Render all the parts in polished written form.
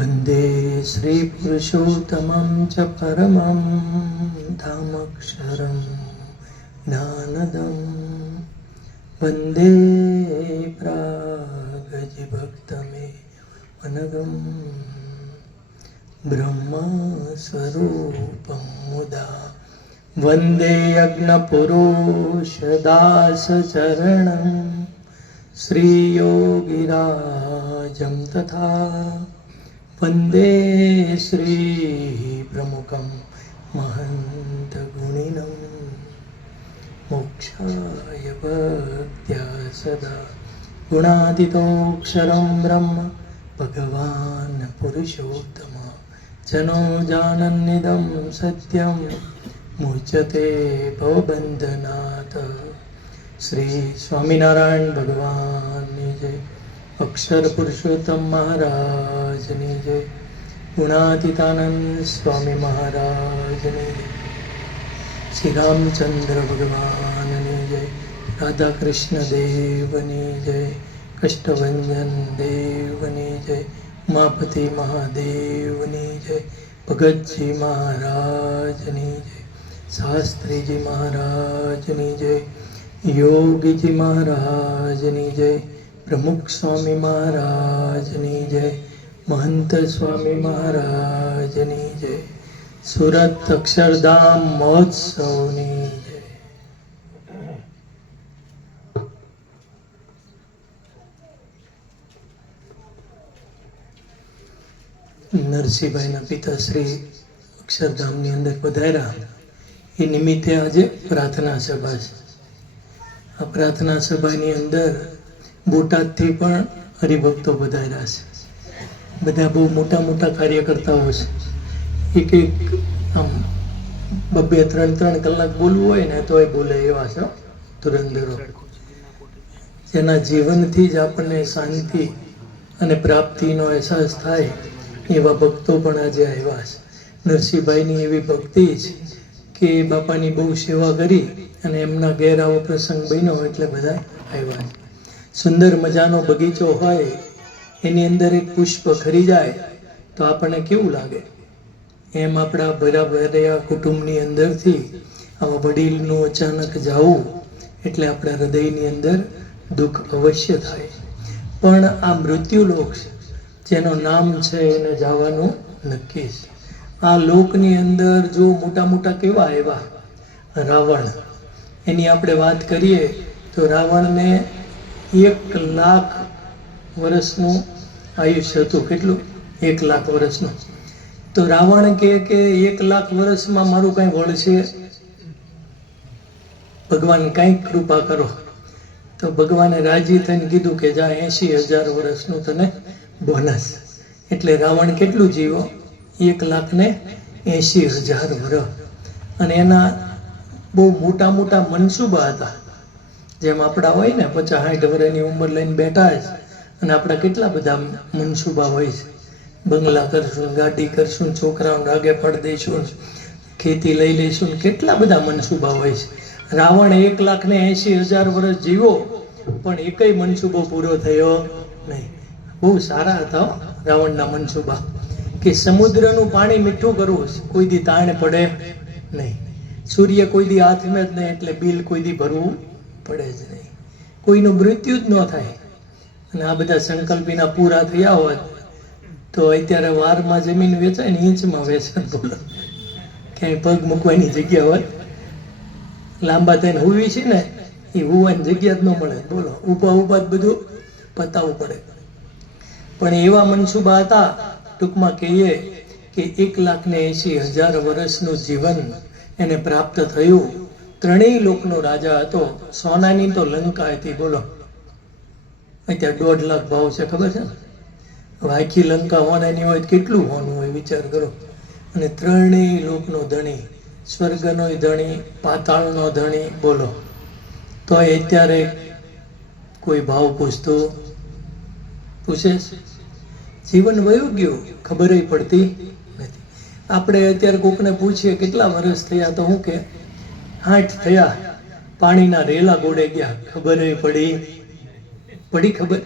वन्दे श्रीपुरुषोत्तमं च परमं धामक्षरं ज्ञानदं वन्दे प्रागजिभक्तमेवनगं ब्रह्मस्वरूपं मुदा वन्दे यज्ञपुरुषदासचरणं श्रीयोगिराजं तथा वन्दे श्रीप्रमुखं महन्तगुणिनं मोक्षाय भक्त्या सदा गुणातीतोऽक्षरं ब्रह्म भगवान् पुरुषोत्तम जनो जानन्निदं सत्यं मुच्यते भवबन्धनात्। श्री स्वामिनारायण भगवानની જય, અક્ષર પુરુષોત્તમ મહારાજની જય, ગુણાતીતાનંદ સ્વામી મહારાજની જય, શ્રી રામચંદ્ર ભગવાનની જય, રાધા કૃષ્ણ દેવની જય, કષ્ટભંજન દેવની જય, ઉમાપતિ મહાદેવની જય, ભગતજી મહારાજની જય, શાસ્ત્રીજી મહારાજની જય, યોગીજી મહારાજની જય, પ્રમુખ સ્વામી મહારાજની જય, મહંત સ્વામી મહારાજની જય, સુરત અક્ષરધામ મહોત્સવની જય. નરસિંહભાઈના પિતાશ્રી અક્ષરધામની અંદર પધાર્યા એ નિમિત્તે આજે પ્રાર્થના સભા છે. આ પ્રાર્થના સભાની અંદર બોટાદથી પણ હરિભક્તો પધાર્યા છે. બધા બહુ મોટા મોટા કાર્યકર્તાઓ છે. એક આમ 2-3 કલાક બોલવું હોય ને તોય બોલે એવા છે ધુરંધરો, જેના જીવનથી જ આપણને શાંતિ અને પ્રાપ્તિનો અહેસાસ થાય એવા ભક્તો પણ આજે આવ્યા છે. નરસિંહભાઈની એવી ભક્તિ છે કે બાપાની બહુ સેવા કરી અને એમના ઘેર આવો પ્રસંગ બન્યો એટલે બધા આવ્યા છે. સુંદર મજાનો બગીચો હોય, એની અંદર એક પુષ્પ ખરી જાય તો આપણને કેવું લાગે? એમ આપણા ભર્યા કુટુંબની અંદરથી આવા વડીલનું અચાનક જવું એટલે આપણા હૃદયની અંદર દુઃખ અવશ્ય થાય. પણ આ મૃત્યુલોક જેનું નામ છે એને જવાનું નક્કી છે. આ લોકની અંદર જો મોટા મોટા કેવા આવ્યા, રાવણ, એની આપણે વાત કરીએ તો રાવણને 1,00,000 વર્ષનું આયુષ્ય હતું. કેટલું? 1,00,000 વર્ષનું. તો રાવણ કે 1,00,000 વર્ષમાં મારું કાંઈ વળશે? ભગવાન કાંઈક કૃપા કરો. તો ભગવાને રાજી થઈને કીધું કે જા 80,000 વર્ષનું તને બોનસ. એટલે રાવણ કેટલું જીવો? 1,80,000 વર્ષ. અને એના બહુ મોટા મોટા મનસુબા હતા. જેમ આપણા હોય ને 50-60 વર્ષની ઉંમર લઈને બેઠા છે અને આપણા કેટલા બધા મનસુબા હોય છે. બંગલા કરશું, ગાડી કરશું, છોકરાઓને રાગે પડ દઈશું, ખેતી લઈ લઈશું, કેટલા બધા મનસુબા હોય છે. રાવણ 1,80,000 વર્ષ જીવો પણ એકય મનસુબો પૂરો થયો નહીં. બહુ સારા હતા રાવણના મનસુબા, કે સમુદ્રનું પાણી મીઠું કરવું, કોઈ દી તાણ પડે નહીં. સૂર્ય કોઈ દી હાથમાં જ નહીં એટલે બિલ કોઈ દી ભરવું પડે જ નહીં. કોઈનું મૃત્યુ જ ન થાય. અને આ બધા સંકલ્પીના પૂરા થયા હોત તો અત્યારે વારમાં જમીન વેચાય ને ઇંચમાં વેચાય. બોલો, ક્યાંય પગ મૂકવાની જગ્યા હોય, લાંબા થઈને હુવી છે ને એ હુવાની જગ્યા જ ન મળે. બોલો, ઊભા જ બધું પતાવવું પડે. પણ એવા મનસુબા હતા. ટૂંકમાં કહીએ કે 1,80,000 વર્ષનું જીવન એને પ્રાપ્ત થયું. ત્રણેય લોકનો રાજા હતો. સોનાની તો લંકા હતી. બોલો, અત્યારે 1.5 લાખ ભાવ છે, ખબર છે? હવે આખી લંકા હોનાની હોય કેટલું હોનું હોય વિચાર કરો. અને ત્રણેય લોકનો ધણી, સ્વર્ગનો ધણી, પાતાળનો ધણી. બોલો, તો અત્યારે કોઈ ભાવ પૂછતું પૂછે? જીવન વયું ગયું, ખબર પડતી નથી. આપણે અત્યારે કોકને પૂછીએ કેટલા વર્ષ થયા તો હું કે 60 થયા. પાણીના રેલા ગોળે ગયા, ખબર પડી ખબર.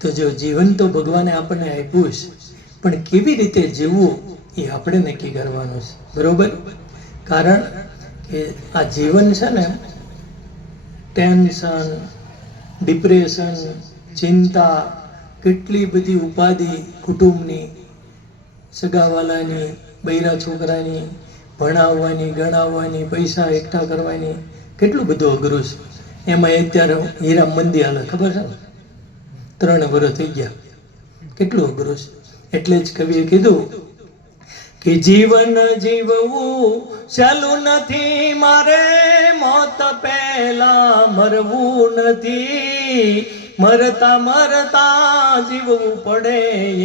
તો તો જો જીવન તો ભગવાને આપણને આપ્યું છે, પણ કેવી રીતે જીવવું એ આપણે નક્કી કરવાનું છે, બરોબર? કારણ કે આ જીવન છે ને, ટેન્શન, ડિપ્રેશન, ચિંતા, કેટલી બધી ઉપાધિ, કુટુંબની, સગાવાલાની, બૈરા છોકરાની, ભણાવવાની, ગણાવવાની, પૈસા એકઠા કરવાની, કેટલું બધું અઘરું છે. એમાં અત્યારે હીરા મંદી હાલે, ખબર છે ને? 3 વર્ષ થઈ ગયા, કેટલું અઘરું છે. એટલે જ કવિએ કીધું કે જીવન જીવવું સહેલું નથી મારે, મોત પહેલા મરવું નથી, મરતા મરતા જીવવું પડે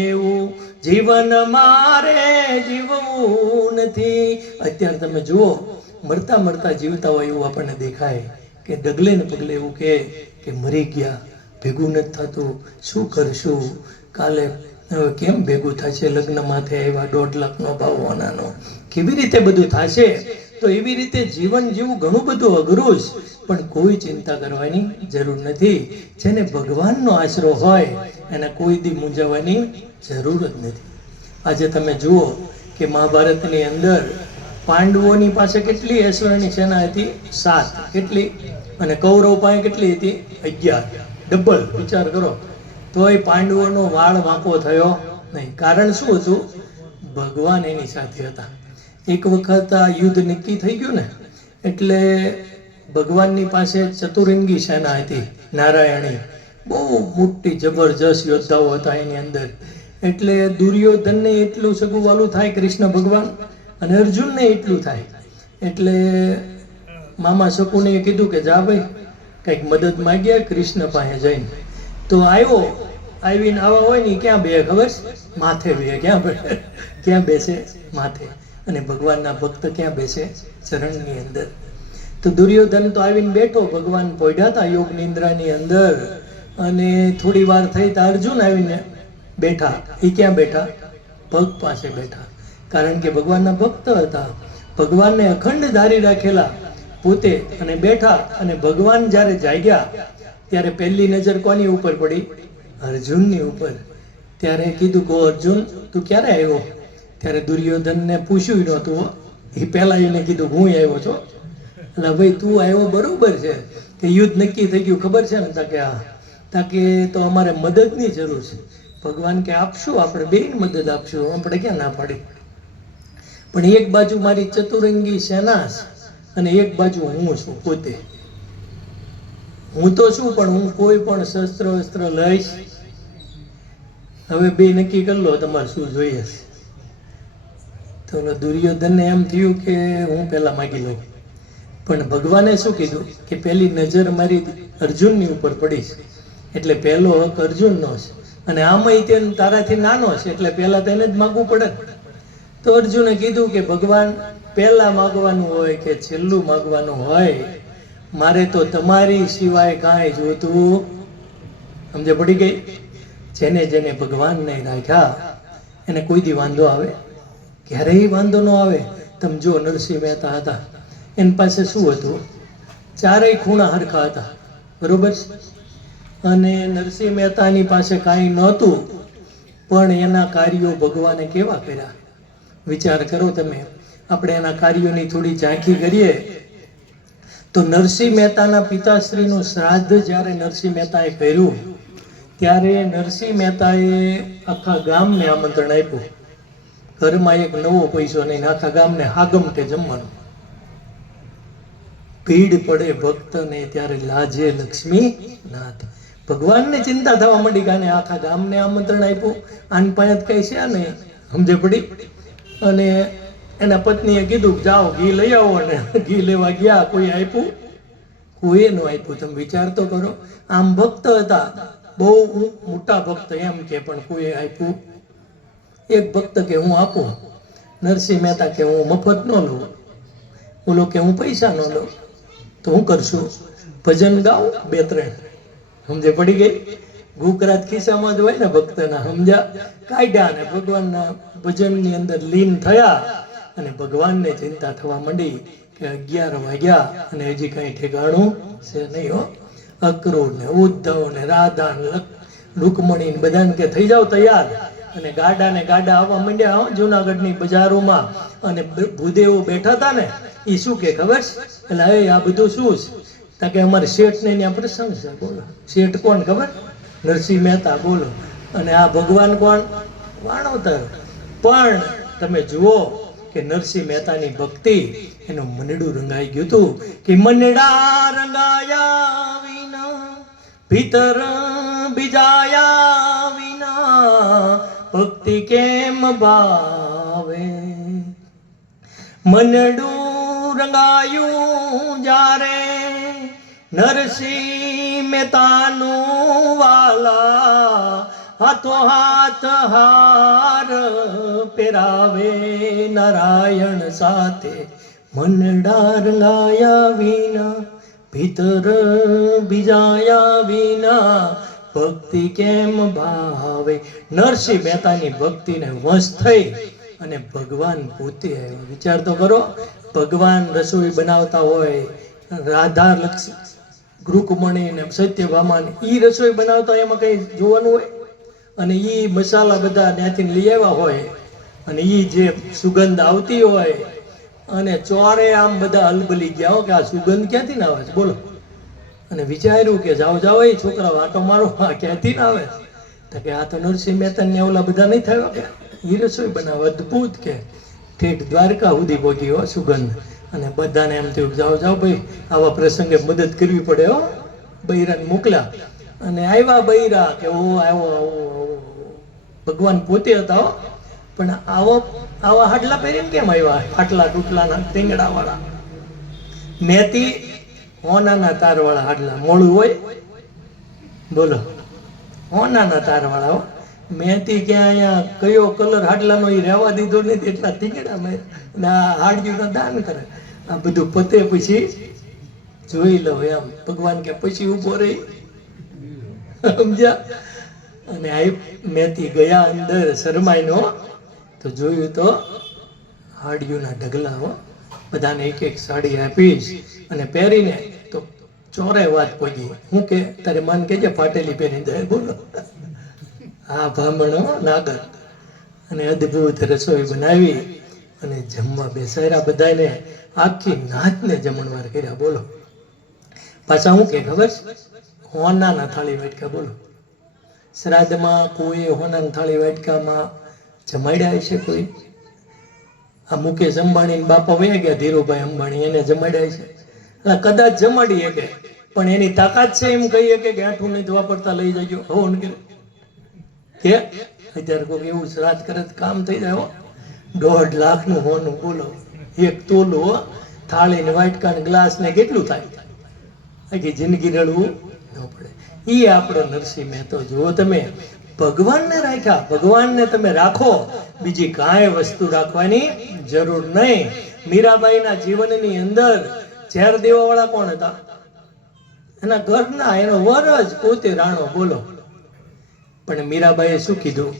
એવું જીવન મારે જીવવું નથી. અત્યારે તમે જુઓ, મરતા મરતા જીવતા હોય એવું આપણને દેખાય, કે ડગલે ને પગલે એવું કે મરી ગયા, ભેગું નથી થતું, શું કરશું, કાલે કેમ ભેગું થશે, લગ્ન માથે આવ્યા, 1.5 લાખનો ભાવ હોનાનો, કેવી રીતે બધું થશે? તો એવી રીતે જીવન જીવવું ઘણું બધું અઘરું છે, પણ કોઈ ચિંતા કરવાની જરૂર નથી. જેને ભગવાનનો આશરો હોય એને કોઈ દી મૂંઝાવાની જરૂર જ નથી. આજે તમે જુઓ કે મહાભારતની અંદર પાંડવોની પાસે કેટલી અશ્વની સેના હતી? 7. કેટલી? અને કૌરવ પાસે કેટલી હતી? 11. ડબલ. વિચાર કરો. તોય પાંડવોનો વાળ વાંકો થયો નહીં. કારણ શું હતું? ભગવાન એની સાથે હતા. એક વખત આ યુદ્ધ નક્કી થઈ ગયું ને, એટલે ભગવાનની પાસે ચતુરંગી સેના હતી, નારાયણી, બહુ મોટી જબરજસ્ત યોદ્ધાઓ હતા એની અંદર. એટલે દુર્યોધનને એટલું સગુવાલું થાય કૃષ્ણ ભગવાન, અને અર્જુનને એટલું થાય. એટલે મામા શકુને કીધું કે જા ભાઈ, કંઈક મદદ માંગ્યા કૃષ્ણ પાસે જઈને. તો આવ્યો, આવીને આવા હોય ને ક્યાં બે ખબર? માથે બે. ક્યાં બેસે? માથે. અને ભગવાનના ભક્ત ક્યાં બેસે? ચરણની અંદર. તો દુર્યોધન તો આવીને બેઠો, ભગવાન પોઢ્યા હતા યોગ નિંદ્રાની અંદર, અને થોડી વાર થઈ તો અર્જુન આવીને બેઠા. એ ક્યાં બેઠા? પગ પાસે બેઠા. કારણ કે ભગવાનના ભક્ત હતા, ભગવાનને અખંડ ધારી રાખેલા પોતે, અને બેઠા. અને ભગવાન જ્યારે જાગ્યા ત્યારે પહેલી નજર કોની ઉપર પડી? અર્જુનની ઉપર. ત્યારે કીધું કે અર્જુન તું ક્યારે આવ્યો? ત્યારે દુર્યોધનને પૂછ્યું નહોતું, એ પહેલા એને કીધું હું આવ્યો છો. એટલે ભાઈ તું આવ્યો બરોબર છે, કે યુદ્ધ નક્કી થઈ ગયું, ખબર છે ને? તાકે હા. તાકે તો અમારે મદદની જરૂર છે. ભગવાન કે આપશું, આપણે બેન મદદ આપશું, આપણે ક્યાં ના પાડી. પણ એક બાજુ મારી ચતુરંગી સેના અને એક બાજુ હું છું પોતે. હું તો શું, પણ હું કોઈ પણ શસ્ત્ર વસ્ત્ર લઈશ? હવે બે નક્કી કરી લો તમારે શું જોઈએ છે. તો દુર્યોધનને એમ થયું કે હું પહેલા માગી લઉં. પણ ભગવાને શું કીધું કે પહેલી નજર મારી અર્જુનની ઉપર પડી છે, એટલે પહેલો હક અર્જુનનો છે. અને આમાંય તે તારાથી નાનો છે, એટલે પહેલા તેને જ માગવું પડે. તો અર્જુને કીધું કે ભગવાન, પહેલા માગવાનું હોય કે છેલ્લું માગવાનું હોય, મારે તો તમારી સિવાય કાંઈ જોતું. સમજે પડી ગઈ? જેને જેને ભગવાન નહીં રાખ્યા એને કોઈ દી વાંધો આવે? ક્યારેય વાંધો ન આવે. તમે જો નરસિંહ મહેતા હતા, એની પાસે શું હતું? ચારેય ખૂણા હરખા હતા, બરોબર? અને નરસિંહ મહેતાની પાસે કાંઈ નહોતું, પણ એના કાર્યો ભગવાને કેવા કર્યા વિચાર કરો તમે. આપણે એના કાર્યોની થોડી ઝાંખી કરીએ તો નરસિંહ મહેતાના પિતાશ્રીનું શ્રાદ્ધ જ્યારે નરસિંહ મહેતાએ કર્યું, ત્યારે નરસિંહ મહેતાએ આખા ગામને આમંત્રણ આપ્યું. ઘરમાં એક નવો પૈસો નહીં, આખા ગામને હાગમટે જમવાનું. ભીડ પડે ભક્તને ત્યારે લાજે લક્ષ્મી નાથ. ભગવાનને ચિંતા થવા માંડી કે આખા ગામને આમંત્રણ આપ્યું, આની પાસે કઈ છે નહીં. સમજે પડી? અને એના પત્નીએ કીધું જાઓ ઘી લઈ આવો, ને ઘી લેવા ગયા. કોઈ આપ્યું? કોઈએ ન આપ્યું. તમે વિચાર તો કરો. આમ ભક્ત હતા, બહુ મોટા ભક્ત એમ કે, પણ કોઈએ આપ્યું? એક ભક્ત કે હું આપું. નરસિંહ મહેતા કે હું મફત ન લઉં. બોલો કે હું પૈસા ન લઉં. તો હું કરશું? ભજન ગાઉં 2-3. સમજે પડી ગઈ? ગુકરાત ખિસ્સામાં જ હોય ને ભક્તના. સમજ્યા? કાઢ્યા ને ભગવાનના ભજનની અંદર લીન થયા. અને ભગવાનને ચિંતા થવા માંડી કે 11 વાગ્યા અને હજી કઈ ઠેકાણું છે નહીં. હો, અક્રૂર ને ઉદ્ધવ ને રાધા ને રૂકમણી બધાને કે થઈ જાવ તૈયાર, અને ગાડા આવવા માંડ્યા હો જુનાગઢની બજારોમાં. અને ભૂદેવો બેઠા હતા ને, એ શું કે ખબર છે? એટલે હવે આ બધું શું છે? કે અમારે શેઠ ને ત્યાં પ્રસંગ છે. બોલો, શેઠ કોણ ખબર? નરસિંહ મહેતા. બોલો, અને આ ભગવાન કોણ? વાણોતર. પણ તમે જુઓ કે નરસિંહ મહેતાની ભક્તિ, એનું મનડું રંગાઈ ગયું હતું કે મનડા રંગાયા વિના ભીતર બીજાયા વિના ભક્તિ કેમ ભાવે. મનડું રંગાયું જ્યારે નરસિંહ મહેતાનું વાલા, હાથો હાથ હાર પહેરાવે નારાયણ સાથે. મનડા રંગાયા વિના ભીતર બીજાયા વિના ભક્તિ કેમ ભાવે. નરસિંહ મહેતાની ભક્તિને વશ થઈ અને ભગવાન પોતે આવ્યો. વિચાર તો કરો, ભગવાન રસોઈ બનાવતા હોય, રાધા લક્ષ્મી રૂકમણી ને સત્યભામા ઈ રસોઈ બનાવતા હોય, એમાં કઈ જોવાનું હોય? અને ઈ મસાલા બધા ત્યાંથી લઈ આવ્યા હોય, અને ઈ જે સુગંધ આવતી હોય, અને ચોરે આમ બધા અલબલી ગયા હો કે આ સુગંધ ક્યાંથી ના આવે છે? બોલો. અને વિચાર્યું કે જાઓ જાઓ એ છોકરા વાટો મારો, આ ક્યાંથી ના આવે? તો કે આ તો નરસિંહ મહેતા ને ઓલા બધા નહીં થયો કે ઈ રસોઈ બનાવે અદભુત, કે ઠેઠ દ્વારકા સુધી પહોંચી હો સુગંધ. અને બધાને એમ થયું જાઓ જાઓ ભાઈ, આવા પ્રસંગે મદદ કરવી પડે હો. બૈરાને મોકલ્યા, અને આવ્યા બૈરા કે ઓ આવો આવો. ભગવાન પોતે હતા હો, પણ આવા હાડલા પહેરીને કેમ આવ્યા? ફાટલા તૂટલાના ટીંગડા વાળા. મેથી હોનાના તાર વાળા હાડલા, મોડું હોય. બોલો, હોનાના તાર વાળા હો. મેથી ક્યાં અહીંયા કયો કલર હાડલાનો એ રહેવા દીધો નથી, એટલા ટીંગડા મેં હાડજીનું દાન કરે. આ બધું પતે પછી જોઈ લો એમ. ભગવાન કે પછી ઉભો રહી, સમજ્યા? અને આ મેથી ગયા અંદર શરમાઈનો, તો જોયું તો હાડિયુંના ઢગલા હો. બધાને એક એક સાડી આપીશ અને પહેરીને તો ચોરે વાત પડી. હું કે તારે મન કેજે ફાટેલી પહેરી જાય. બોલો, આ બ્રાહ્મણો નાગર. અને અદભુત રસોઈ બનાવી અને જમવા બેસાડ્યા બધાને. આખી નાતને જમણવાર કર્યા. બોલો, પાછા હું કે ખબર છે? હોનાના થાળી વાટકા. બોલો, શ્રાદ્ધમાં કોઈ હોનાની થાળી વાટકામાં જમાડ્યા છે કોઈ? આ મુકેશ અંબાણી બાપા વયા ગયા, ધીરુભાઈ અંબાણી, એને જમાડ્યા છે? કદાચ જમાડી શકે, પણ એની તાકાત છે એમ કહી શકે કે આઠું નહીં વાપરતા લઈ જજો હવન કરે કે? અત્યારે કોઈ એવું શ્રાદ્ધ કરે કામ થઈ જાય. 1.5 લાખનું હોનું. બોલો, એક તોલું થાળી ને વાટકા ને ગ્લાસ ને કેટલું થાય? આખી જિંદગી રડવું ન પડે. ઈ આપણો નરસિંહ મહેતો. જુઓ તમે, ભગવાનને રાખ્યા. ભગવાનને તમે રાખો, બીજી કાંઈ વસ્તુ રાખવાની જરૂર નહીં. મીરાબાઈના જીવનની અંદર ઝેર દેવા વાળા કોણ હતા? એના ઘરના, એનો વર જ પોતે રાણો. બોલો, પણ મીરાબાઈએ શું કીધું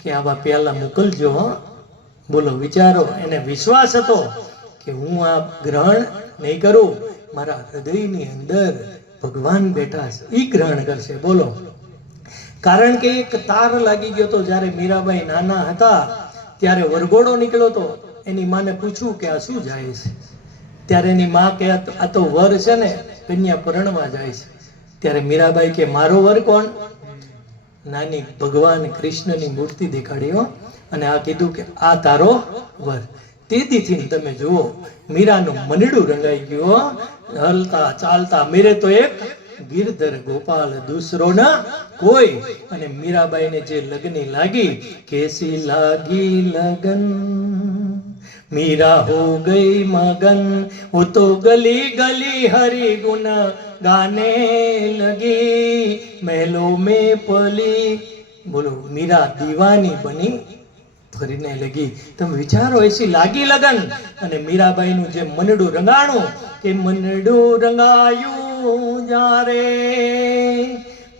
કે આવા પ્યાલા મોકલજો. બોલો, વિચારો. એને વિશ્વાસ હતો કે હું આ ગ્રહણ નહીં કરું, મારા હૃદયની અંદર ભગવાન બેઠા છે, ઈ ગ્રહણ કરશે. બોલો, કારણ કે એક તાર લાગી ગયો હતો. જ્યારે મીરાબાઈ નાના હતા ત્યારે વરઘોડો નીકળ્યો હતો. એની માને પૂછ્યું કે આ શું જાય છે? ત્યારે એની માં કે આ તો વર છે ને, કન્યા પરણવા જાય છે. ત્યારે મીરાબાઈ કે મારો વર કોણ? નાની ભગવાન કૃષ્ણની મૂર્તિ દેખાડી અને આ કીધું કે આ તારો વર. તેથી તમે જુઓ, મીરાનું મનડું રંગાઈ ગયું. હલતા ચાલતા મેરે તો એક ગિરધર ગોપાલ દૂસરો ના કોઈ. અને મીરાબાઈને જે લગની લાગી, કેસી લાગી લગન मीरा हो गई मगन, वो तो गली गली हरि गुण गाने लगी, महलों में पली. बोलो, मीरा दीवानी बनी ફરીને લગી. તમે વિચારો, એસી લાગી લગન. અને મીરાબાઈનું જે મનડું રંગાણું, કે મનડું રંગાયું જ્યારે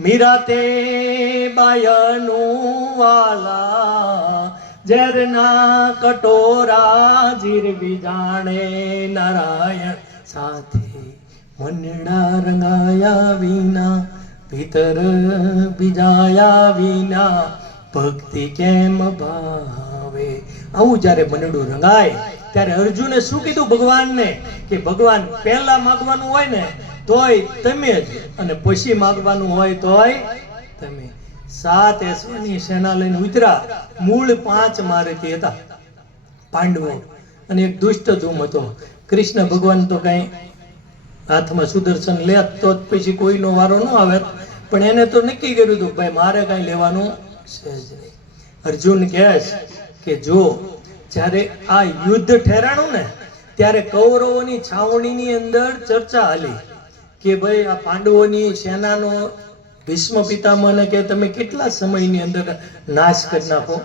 મીરા તે બાયનું વાલા, ઝેરના કટોરા જીરવી જાણે નારાયણ સાથે. મનડા રંગાયા વિના ભીતર બીજાયા વિના ભક્તિ કેમ ભાવે. આવું જ્યારે મનડું રંગાય ત્યારે અર્જુને શું કીધું ભગવાનને કે ભગવાન પહેલા માગવાનું હોય ને તોય તમે જ, અને પછી માગવાનું હોય તોય તમે. 7 અશ્વની સેના લઈને ઉતર્યા. મૂળ 5 મારેથી હતા પાંડવો, અને એક દુષ્ટ ધૂમ હતો. કૃષ્ણ ભગવાન તો કઈ હાથમાં સુદર્શન લેત તો પછી કોઈનો વારો ન આવે, પણ એને તો નક્કી કર્યું હતું ભાઈ મારે કઈ લેવાનું છે જ નહીં. અર્જુન કહે કે જો જ્યારે આ યુદ્ધ ઠેરાણું ને ત્યારે કૌરવોની છાવણીની અંદર ચર્ચા હાલી કે ભાઈ આ પાંડવોની સેનાનો ભીષ્મ પિતામહને કે તમે કેટલા સમયની અંદર નાશ કરી નાખો.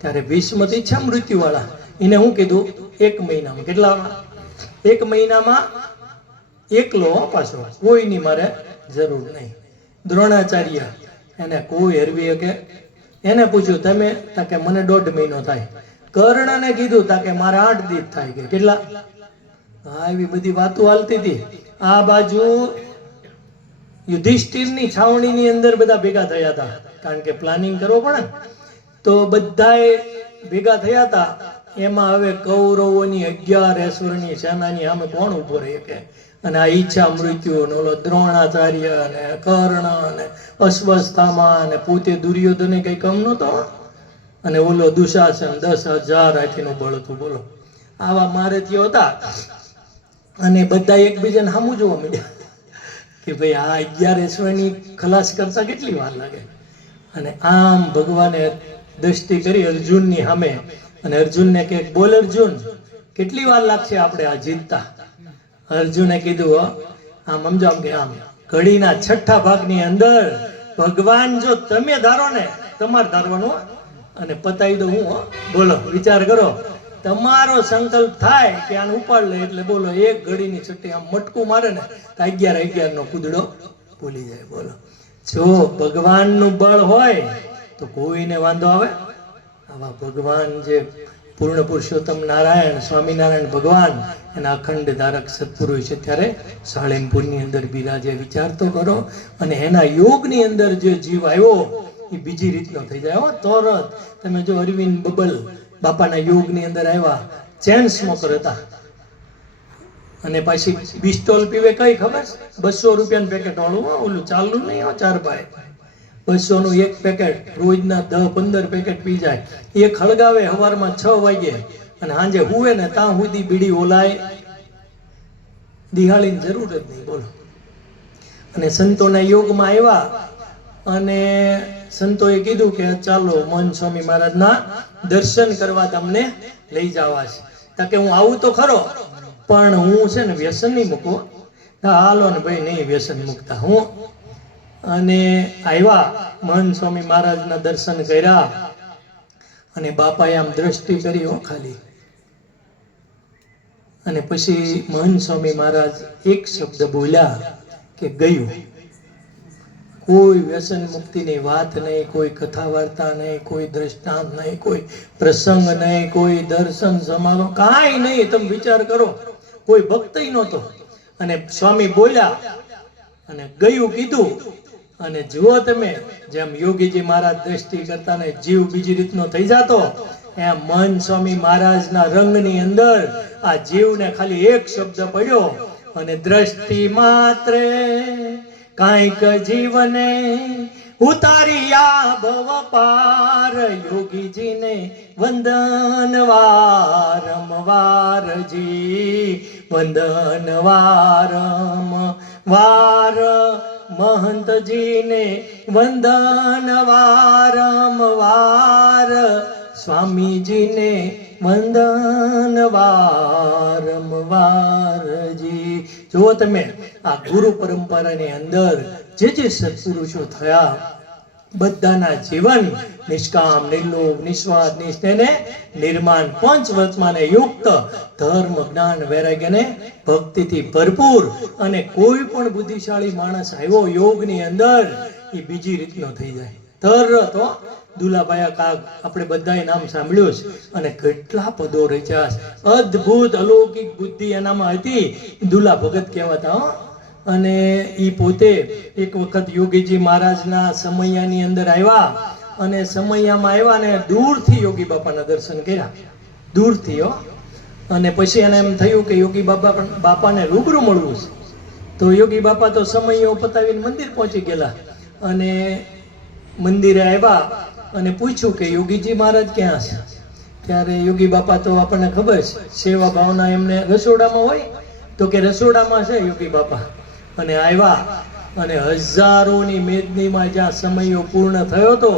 ત્યારે ભીષ્મ ઈચ્છા મૃત્યુવાળા, એને હું કીધું 1 મહિનામાં. કેટલા? 1 મહિનામાં એકલો પાછો, કોઈની મારે જરૂર નહીં. દ્રોણાચાર્ય એને કોઈ હરવી શકે. એને પૂછ્યું તમે? તાકે મને 1.5 મહિનો થાય. કર્ણને કીધું તાકે મારે 8 દિવસ થાય. કે કેટલા? હા, એવી બધી વાતો હાલતી હતી. આ બાજુ યુધિષ્ઠિરની છાવણીની અંદર બધા ભેગા થયા હતા, કારણ કે પ્લાનિંગ કરવો પડે ને. તો બધાએ ભેગા થયા હતા. એમાં હવે કૌરવોની 11 અશ્વની સેનાની સામે કોણ ઉભો રહી શકે? અને આ ઈચ્છા મૃત્યુ ને ઓલો દ્રોણાચાર્ય ને કર્ણ ને અશ્વસ્થામા ને પોતે દુર્યોધને કઈ કમ નતો, અને ઓલો દુશાસન 10,000 હાથીનું બળ હતું. બોલો, આવા મારે ત્યાં હતા. અને બધા એકબીજાને સામું જોવા મળ્યા કે ભાઈ આ 11 અશ્વની ખલાસ કરતા કેટલી વાર લાગે. અને આમ ભગવાને દ્રષ્ટિ કરી અર્જુનની સામે, અને અર્જુનને કે બોલ અર્જુન, કેટલી વાર લાગશે આપણે આ જીતતા? અર્જુને કીધું આમ સમજો, આમ કે આમ ઘડીના 6ઠા ભાગની અંદર ભગવાન જો તમે ધારો ને તમારે ધારવાનું, અને પતાવી દો હું. બોલો, વિચાર કરો. તમારો સંકલ્પ થાય કે આને ઉપાડ લે એટલે બોલો 1 ઘડીની છઠ્ઠી આમ મટકું મારે ને તો 11 નો કૂદડો ભૂલી જાય. બોલો, જો ભગવાનનું બળ હોય તો કોઈને વાંધો આવે? આવા ભગવાન જે પૂર્ણ પુરુષોત્તમ નારાયણ સ્વામિનારાયણ ભગવાન એના અખંડ ધારક સત્પુરુષ છે, ત્યારે સાળંગપુરની અંદર બિરાજે. વિચાર તો કરો. અને એના યોગની અંદર જે જીવ આવ્યો એ બીજી રીતનો થઈ જાય. તરત તમે જો અરવિંદ બબલ બાપાના યોગની અંદર આવ્યા, ચેન સ્મોકર હતા, અને પાછી પિસ્તોલ પીવે કઈ ખબર? 200 રૂપિયાનું પેકેટ વાળું, ઓલું ચાલુ નહીં, 4 ભાઈ 200 નું 1 પેકેટ, રોજના 10-15 પેકેટ પી જાય. એક હળગાવે સવારમાં 6 વાગે, અને સાંજે હુવે ને ત્યાં સુધી બીડી ઓલાય, દિહાળીની જરૂર જ નહીં. બોલો. અને સંતોના યોગમાં આવ્યા, અને સંતોએ કીધું કે ચાલો મન સ્વામી મહારાજના દર્શન કરવા તમને લઈ જવા છે. તો કે હું આવું તો ખરો, પણ હું છે ને વ્યસન નહીં મૂકો. હાલો ને ભાઈ, નહીં વ્યસન મૂકતા હું. અને આવ્યા, મહન સ્વામી મહારાજના દર્શન કર્યા, અને બાપાએ આમ દ્રષ્ટિ કરી ખાલી. અને પછી મહન સ્વામી મહારાજ એક શબ્દ બોલ્યા કે ગયું. કોઈ વ્યસન મુક્તિની વાત નહીં, કોઈ કથા વાર્તા નહીં, કોઈ દ્રષ્ટાંત નહીં, કોઈ પ્રસંગ નહીં, કોઈ દર્શન સમારોહ, કાંઈ નહીં. તમે વિચાર કરો, કોઈ ભક્તિ નહોતો. અને સ્વામી બોલ્યા અને ગયું કીધું. અને જુઓ તમે, જેમ યોગીજી મહારાજ દ્રષ્ટિ કરતા ને જીવ બીજી રીતનો થઈ જતો, એમ મહન સ્વામી મહારાજના રંગની અંદર આ જીવને ખાલી એક શબ્દ પડ્યો, અને દ્રષ્ટિ માત્રે કાંઈક જીવને ઉતારિયા ભવ પાર. યોગીજીને વંદન વારંવારજી, વંદન વારંવાર. મહંતજીને વંદન વારંવાર, સ્વામીજીને વંદન વારંવારજી. જુઓ તમે, આ ગુરુ પરંપરાની અંદર જે સત્પુરુષો થયા, બધાના જીવન નિષ્કામ, નિર્લોભ, નિસ્વાર્થ, નિસ્નેહ, નિર્માણ, પંચ વર્તમાને યુક્ત, ધર્મ, જ્ઞાન, વૈરાગ્યને ભક્તિથી ભરપૂર. અને કોઈ પણ બુદ્ધિશાળી માણસ આવ્યો યોગની અંદર, એ બીજી રીતનો થઈ જાય તરત. દુલાભાઈ કાગ આપણે બધાએ નામ સાંભળ્યું છે, અને કેટલા પદો રચ્યા છે. અદ્ભુત અલૌકિક બુદ્ધિ એનામાં હતી. દુલા ભગત કહેવાતા. અને એ પોતે એક વખત યોગીજી મહારાજના સમૈયાની અંદર આવ્યા અને સમૈયામાં આવ્યા ને દૂરથી યોગી બાપાના દર્શન કર્યા, દૂરથી હો. અને પછી એને એમ થયું કે યોગી બાપાને રૂબરૂ મળવું છે. તો યોગી બાપા તો સમયો પતાવીને મંદિર પહોંચી ગયેલા અને મંદિરે આવ્યા અને પૂછ્યું કે યોગીજી મહારાજ ક્યાં છે. ત્યારે યોગી બાપા તો આપણને ખબર છે સેવા ભાવના એમને રસોડામાં હોય, તો કે રસોડામાં છે યોગી બાપા. અને આવ્યા અને હજારોની મેદનીમાં જ્યાં સમયો પૂર્ણ થયો હતો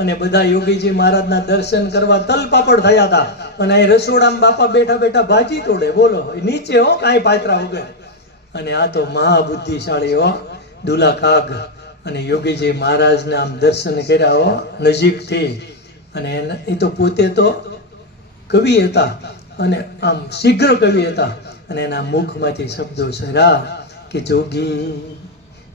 અને બધા યોગીજી મહારાજના દર્શન કરવા તલપાપડ થયા હતા. અને એ રસોડામાં બાપા બેઠા બેઠા ભાજી તોડે, બોલો, નીચે હો કાંઈ પાત્રા વગર. અને આ તો મહાબુદ્ધિશાળી હો, દુલા કાગ. અને યોગીજી મહારાજના આમ દર્શન કર્યા હો નજીકથી. અને એ તો પોતે તો કવિ હતા અને આમ શીઘ્ર કવિ હતા. અને એના મુખમાંથી શબ્દો સરા કે જોગી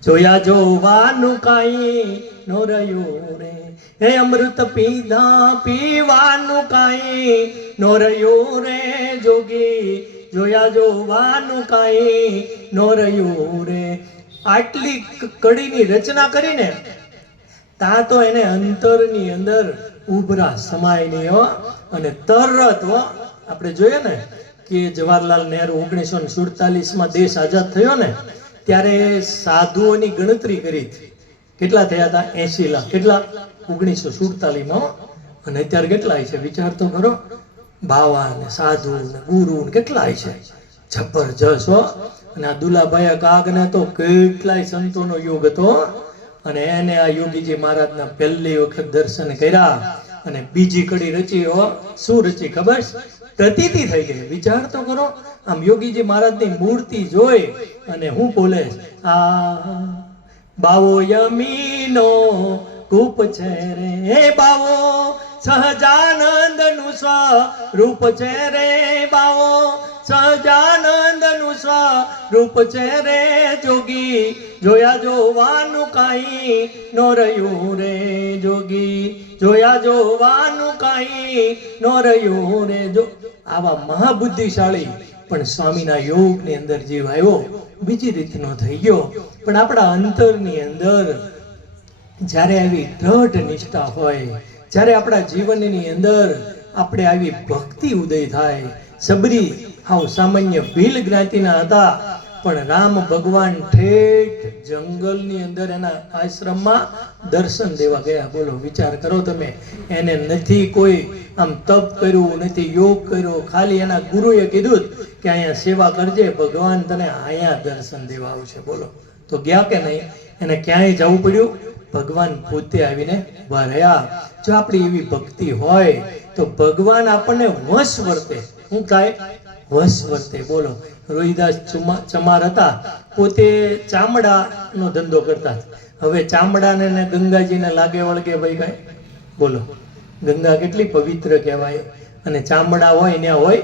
જોયા જોવાનું કાંઈ નો રહ્યું રે, હે અમૃત પીધા પીવાનું કાંઈ નો રહ્યું રે, જોગી જોયા જોવાનું કાંઈ નો રહ્યું રે. આટલી કડીની રચના કરીને તા તો એને અંતરની અંદર ઉભરા સમાય નહીં હો. અને તરત હો, આપણે જોઈએ ને કે જવાહરલાલ નહેરુ 1947માં દેશ આઝાદ થયો ને ત્યારે સાધુઓની ગણતરી કરી. કેટલા થયા હતા? 80 લાખ. કેટલા? 1947માં. અને અત્યારે કેટલા છે વિચાર તો કરો. બાવા ને સાધુ ને ગુરુ ને કેટલા છે, જબરજસ્ત હો. અને આ દુલાભાઈ કાગને તો કેટલાય સંતોનો યોગ હતો. અને એને આ યોગીજી મહારાજના પહેલી વખત દર્શન કર્યા અને બીજી કડી રચી હો. શું રચી ખબર? પ્રતીતિ થઈ ગઈ. વિચાર તો કરો. આમ યોગીજી મહારાજની મૂર્તિ જોઈ અને હું બોલે, આ બાવો યમીનો કૂપ છે રે, હે બાવો સહજાનંદ નું સ્વરૂપ છે રે, બાવો સહજાનંદ નું સ્વરૂપ છે રે, જોગી જોયા જોવાનું કાંઈ નો રહ્યું રે, જોગી જોયા જોવાનું કાંઈ નો રહ્યું રે. જો આવા મહાબુદ્ધિશાળી પણ સ્વામીના યોગની અંદર જીવ આવ્યો બીજી રીતનો થઈ ગયો. પણ આપણા અંતરની અંદર જ્યારે આવી દ્રઢ નિષ્ઠા હોય, જ્યારે આપણા જીવનની અંદર આપણે આવી ભક્તિ ઉદય થાય. સબરી હાવ સામાન્ય ભીલ જ્ઞાતિના હતા પણ રામ ભગવાન ઠેઠ જંગલની અંદર એના આશ્રમમાં દર્શન દેવા ગયા. બોલો, વિચાર કરો તમે. એને નથી કોઈ આમ તપ કર્યું, નથી યોગ કર્યો, ખાલી એના ગુરુએ કીધું કે અહીંયા સેવા કરજે, ભગવાન તને અહીંયા દર્શન દેવા આવશે. બોલો, તો ગયા કે નહીં? એને ક્યાંય જવું પડ્યું? ભગવાન પોતે આવીને ઉભા રહ્યા. જો આપણી એવી ભક્તિ હોય તો ભગવાન આપણને વશ વર્તે. શું થાય? વશ વર્તે. બોલો, રોહિદાસ ચમાર હતા, પોતે ચામડાનો ધંધો કરતા. હવે ચામડાને ને ગંગાજીને લાગે વળગે ભાઈ કાંઈ? બોલો, ગંગા કેટલી પવિત્ર કહેવાય અને ચામડા હોય ત્યાં હોય.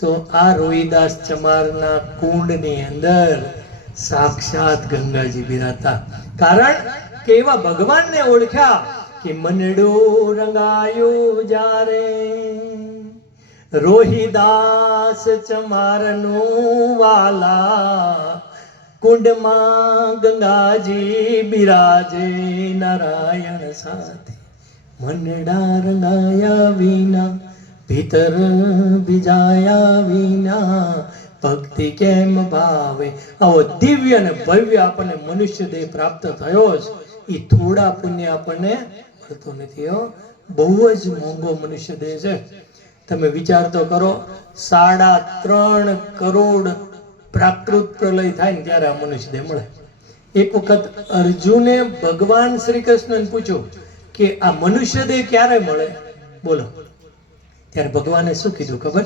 તો આ રોહિદાસ ચમારના કુંડની અંદર સાક્ષાત ગંગાજી બિરાજતા. કારણ કે એવા ભગવાનને ઓળખ્યા કે મનડો રંગાયો જારે રોહિદાસ ચમારનું વાલા, કુંડમાં ગંગાજી બિરાજે નારાયણ સાથે, મનડા રંગાયા વિના ભીતર બીજાયા વિના ભક્તિ કેમ ભાવે. આવો દિવ્ય અને ભવ્ય આપણને મનુષ્ય દેહ પ્રાપ્ત થયો જ એ થોડા પુણ્ય આપણને મળતો નથી હો. બહુ જ મોંઘો મનુષ્ય દેહ છે. તમે વિચાર તો કરો, 3.5 કરોડ પ્રાકૃત પ્રલય થાય ને ત્યારે આ મનુષ્ય દેહ મળે. એક વખત અર્જુને ભગવાન શ્રી કૃષ્ણને પૂછ્યું કે આ મનુષ્ય દેહ ક્યારે મળે? બોલો, ત્યારે ભગવાને શું કીધું ખબર?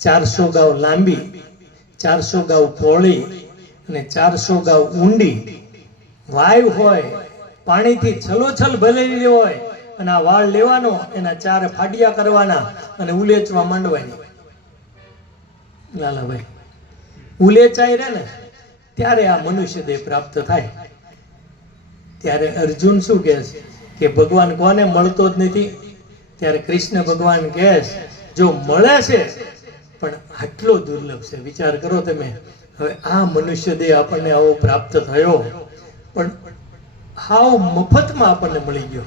400 ગાઉ લાંબી, 400 ગાઉ પહોળી અને 400 ગાઉ ઊંડી વાયુ હોય, પાણીથી છલોછલ ભરેલી હોય અને આ વાળ લેવાનો, એના 4 ફાડિયા કરવાના અને ઉલેચવા માંડવાની. લાલાભાઈ, ઉલેચાઈ રહે ને ત્યારે આ મનુષ્ય દેહ પ્રાપ્ત થાય. ત્યારે અર્જુન શું કહે છે કે ભગવાન કોને મળતો જ નથી? ત્યારે કૃષ્ણ ભગવાન કહે જો મળે છે પણ આટલો દુર્લભ છે. વિચાર કરો તમે, હવે આ મનુષ્ય દેહ આપણને આવો પ્રાપ્ત થયો, પણ હાવ મફતમાં આપણને મળી ગયો,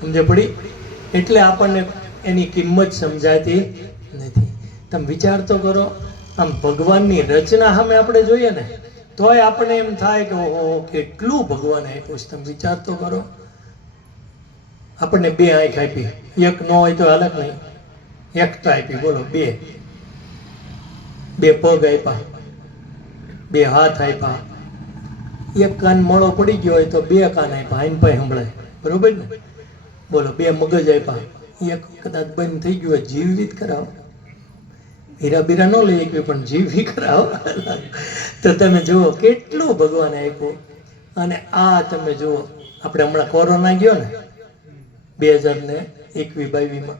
સમજે પડી? એટલે આપણને એની કિંમત સમજાતી નથી. તમે વિચાર તો કરો, આમ ભગવાનની રચના સામે આપણે જોઈએ ને તોય આપણને એમ થાય કે ઓહો કેટલું ભગવાને આપ્યું છે. તમે વિચાર તો કરો, આપણને 2 આંખ આપી, એક ન હોય તો હાલત નહીં, એકતા આપી, બોલો, 2 પગ આપ્યા, 2 હાથ આપ્યા, એક કાન મોળો પડી ગયો હોય તો 2 કાન આપ્યા, આઈન પાઈ સંભળાય, બરોબર ને? બોલો, 2 મગજ આપ્યા, એક કદાચ બંધ થઈ ગયું હોય જીવિત કરાવો, હીરા બીરા ન લઈ શકીએ પણ જીવી કરાવો. તો તમે જુઓ કેટલું ભગવાને આપ્યું. અને આ તમે જુઓ, આપણે હમણાં કોરોના ગયો ને 2021-22માં,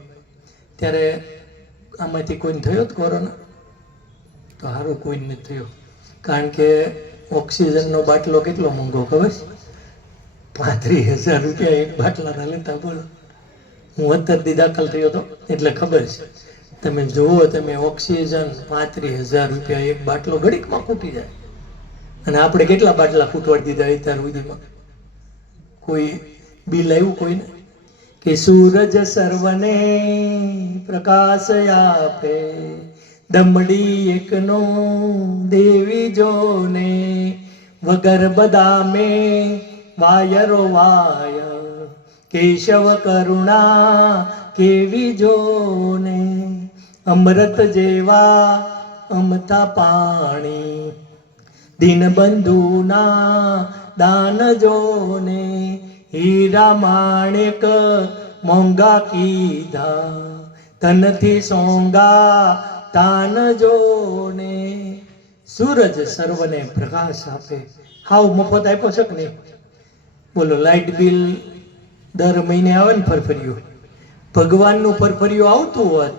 ત્યારે આમાંથી કોઈને થયો જ કોરોના? તો સારું કોઈ નથી થયો, કારણ કે ઓક્સિજનનો બાટલો કેટલો મોંઘો ખબર છે? 35,000 રૂપિયા એક બાટલાના લેતા, બોલો. હું 17 દાખલ થયો હતો એટલે ખબર છે. તમે જુઓ, તમે ઓક્સિજન 35,000 રૂપિયા એક બાટલો ઘડીકમાં ખૂટી જાય. અને આપણે કેટલા બાટલા ખૂટવાડી દીધા અત્યાર સુધીમાં? કોઈ બિલ આવ્યું કોઈને? કે સૂરજ સર્વને પ્રકાશ આપે, દમડી એકનો દેવી જોને, વગર બદામે વાયરો વાય, કેશવ કરુણા કેવી જોને, અમૃત જેવા અમથા પાણી, દીનબંધુના દાન જોને, હીરા માણેક મોંઘા કીધા, ધનથી સોંગા તાન જોને. સૂરજ સર્વને પ્રકાશ આપે, હાવ મફત આપ્યો છે કે નહીં? બોલો, લાઇટ બિલ દર મહિને આવે ને ફરફરિયું, ભગવાનનું ફરફરિયું આવતું હોત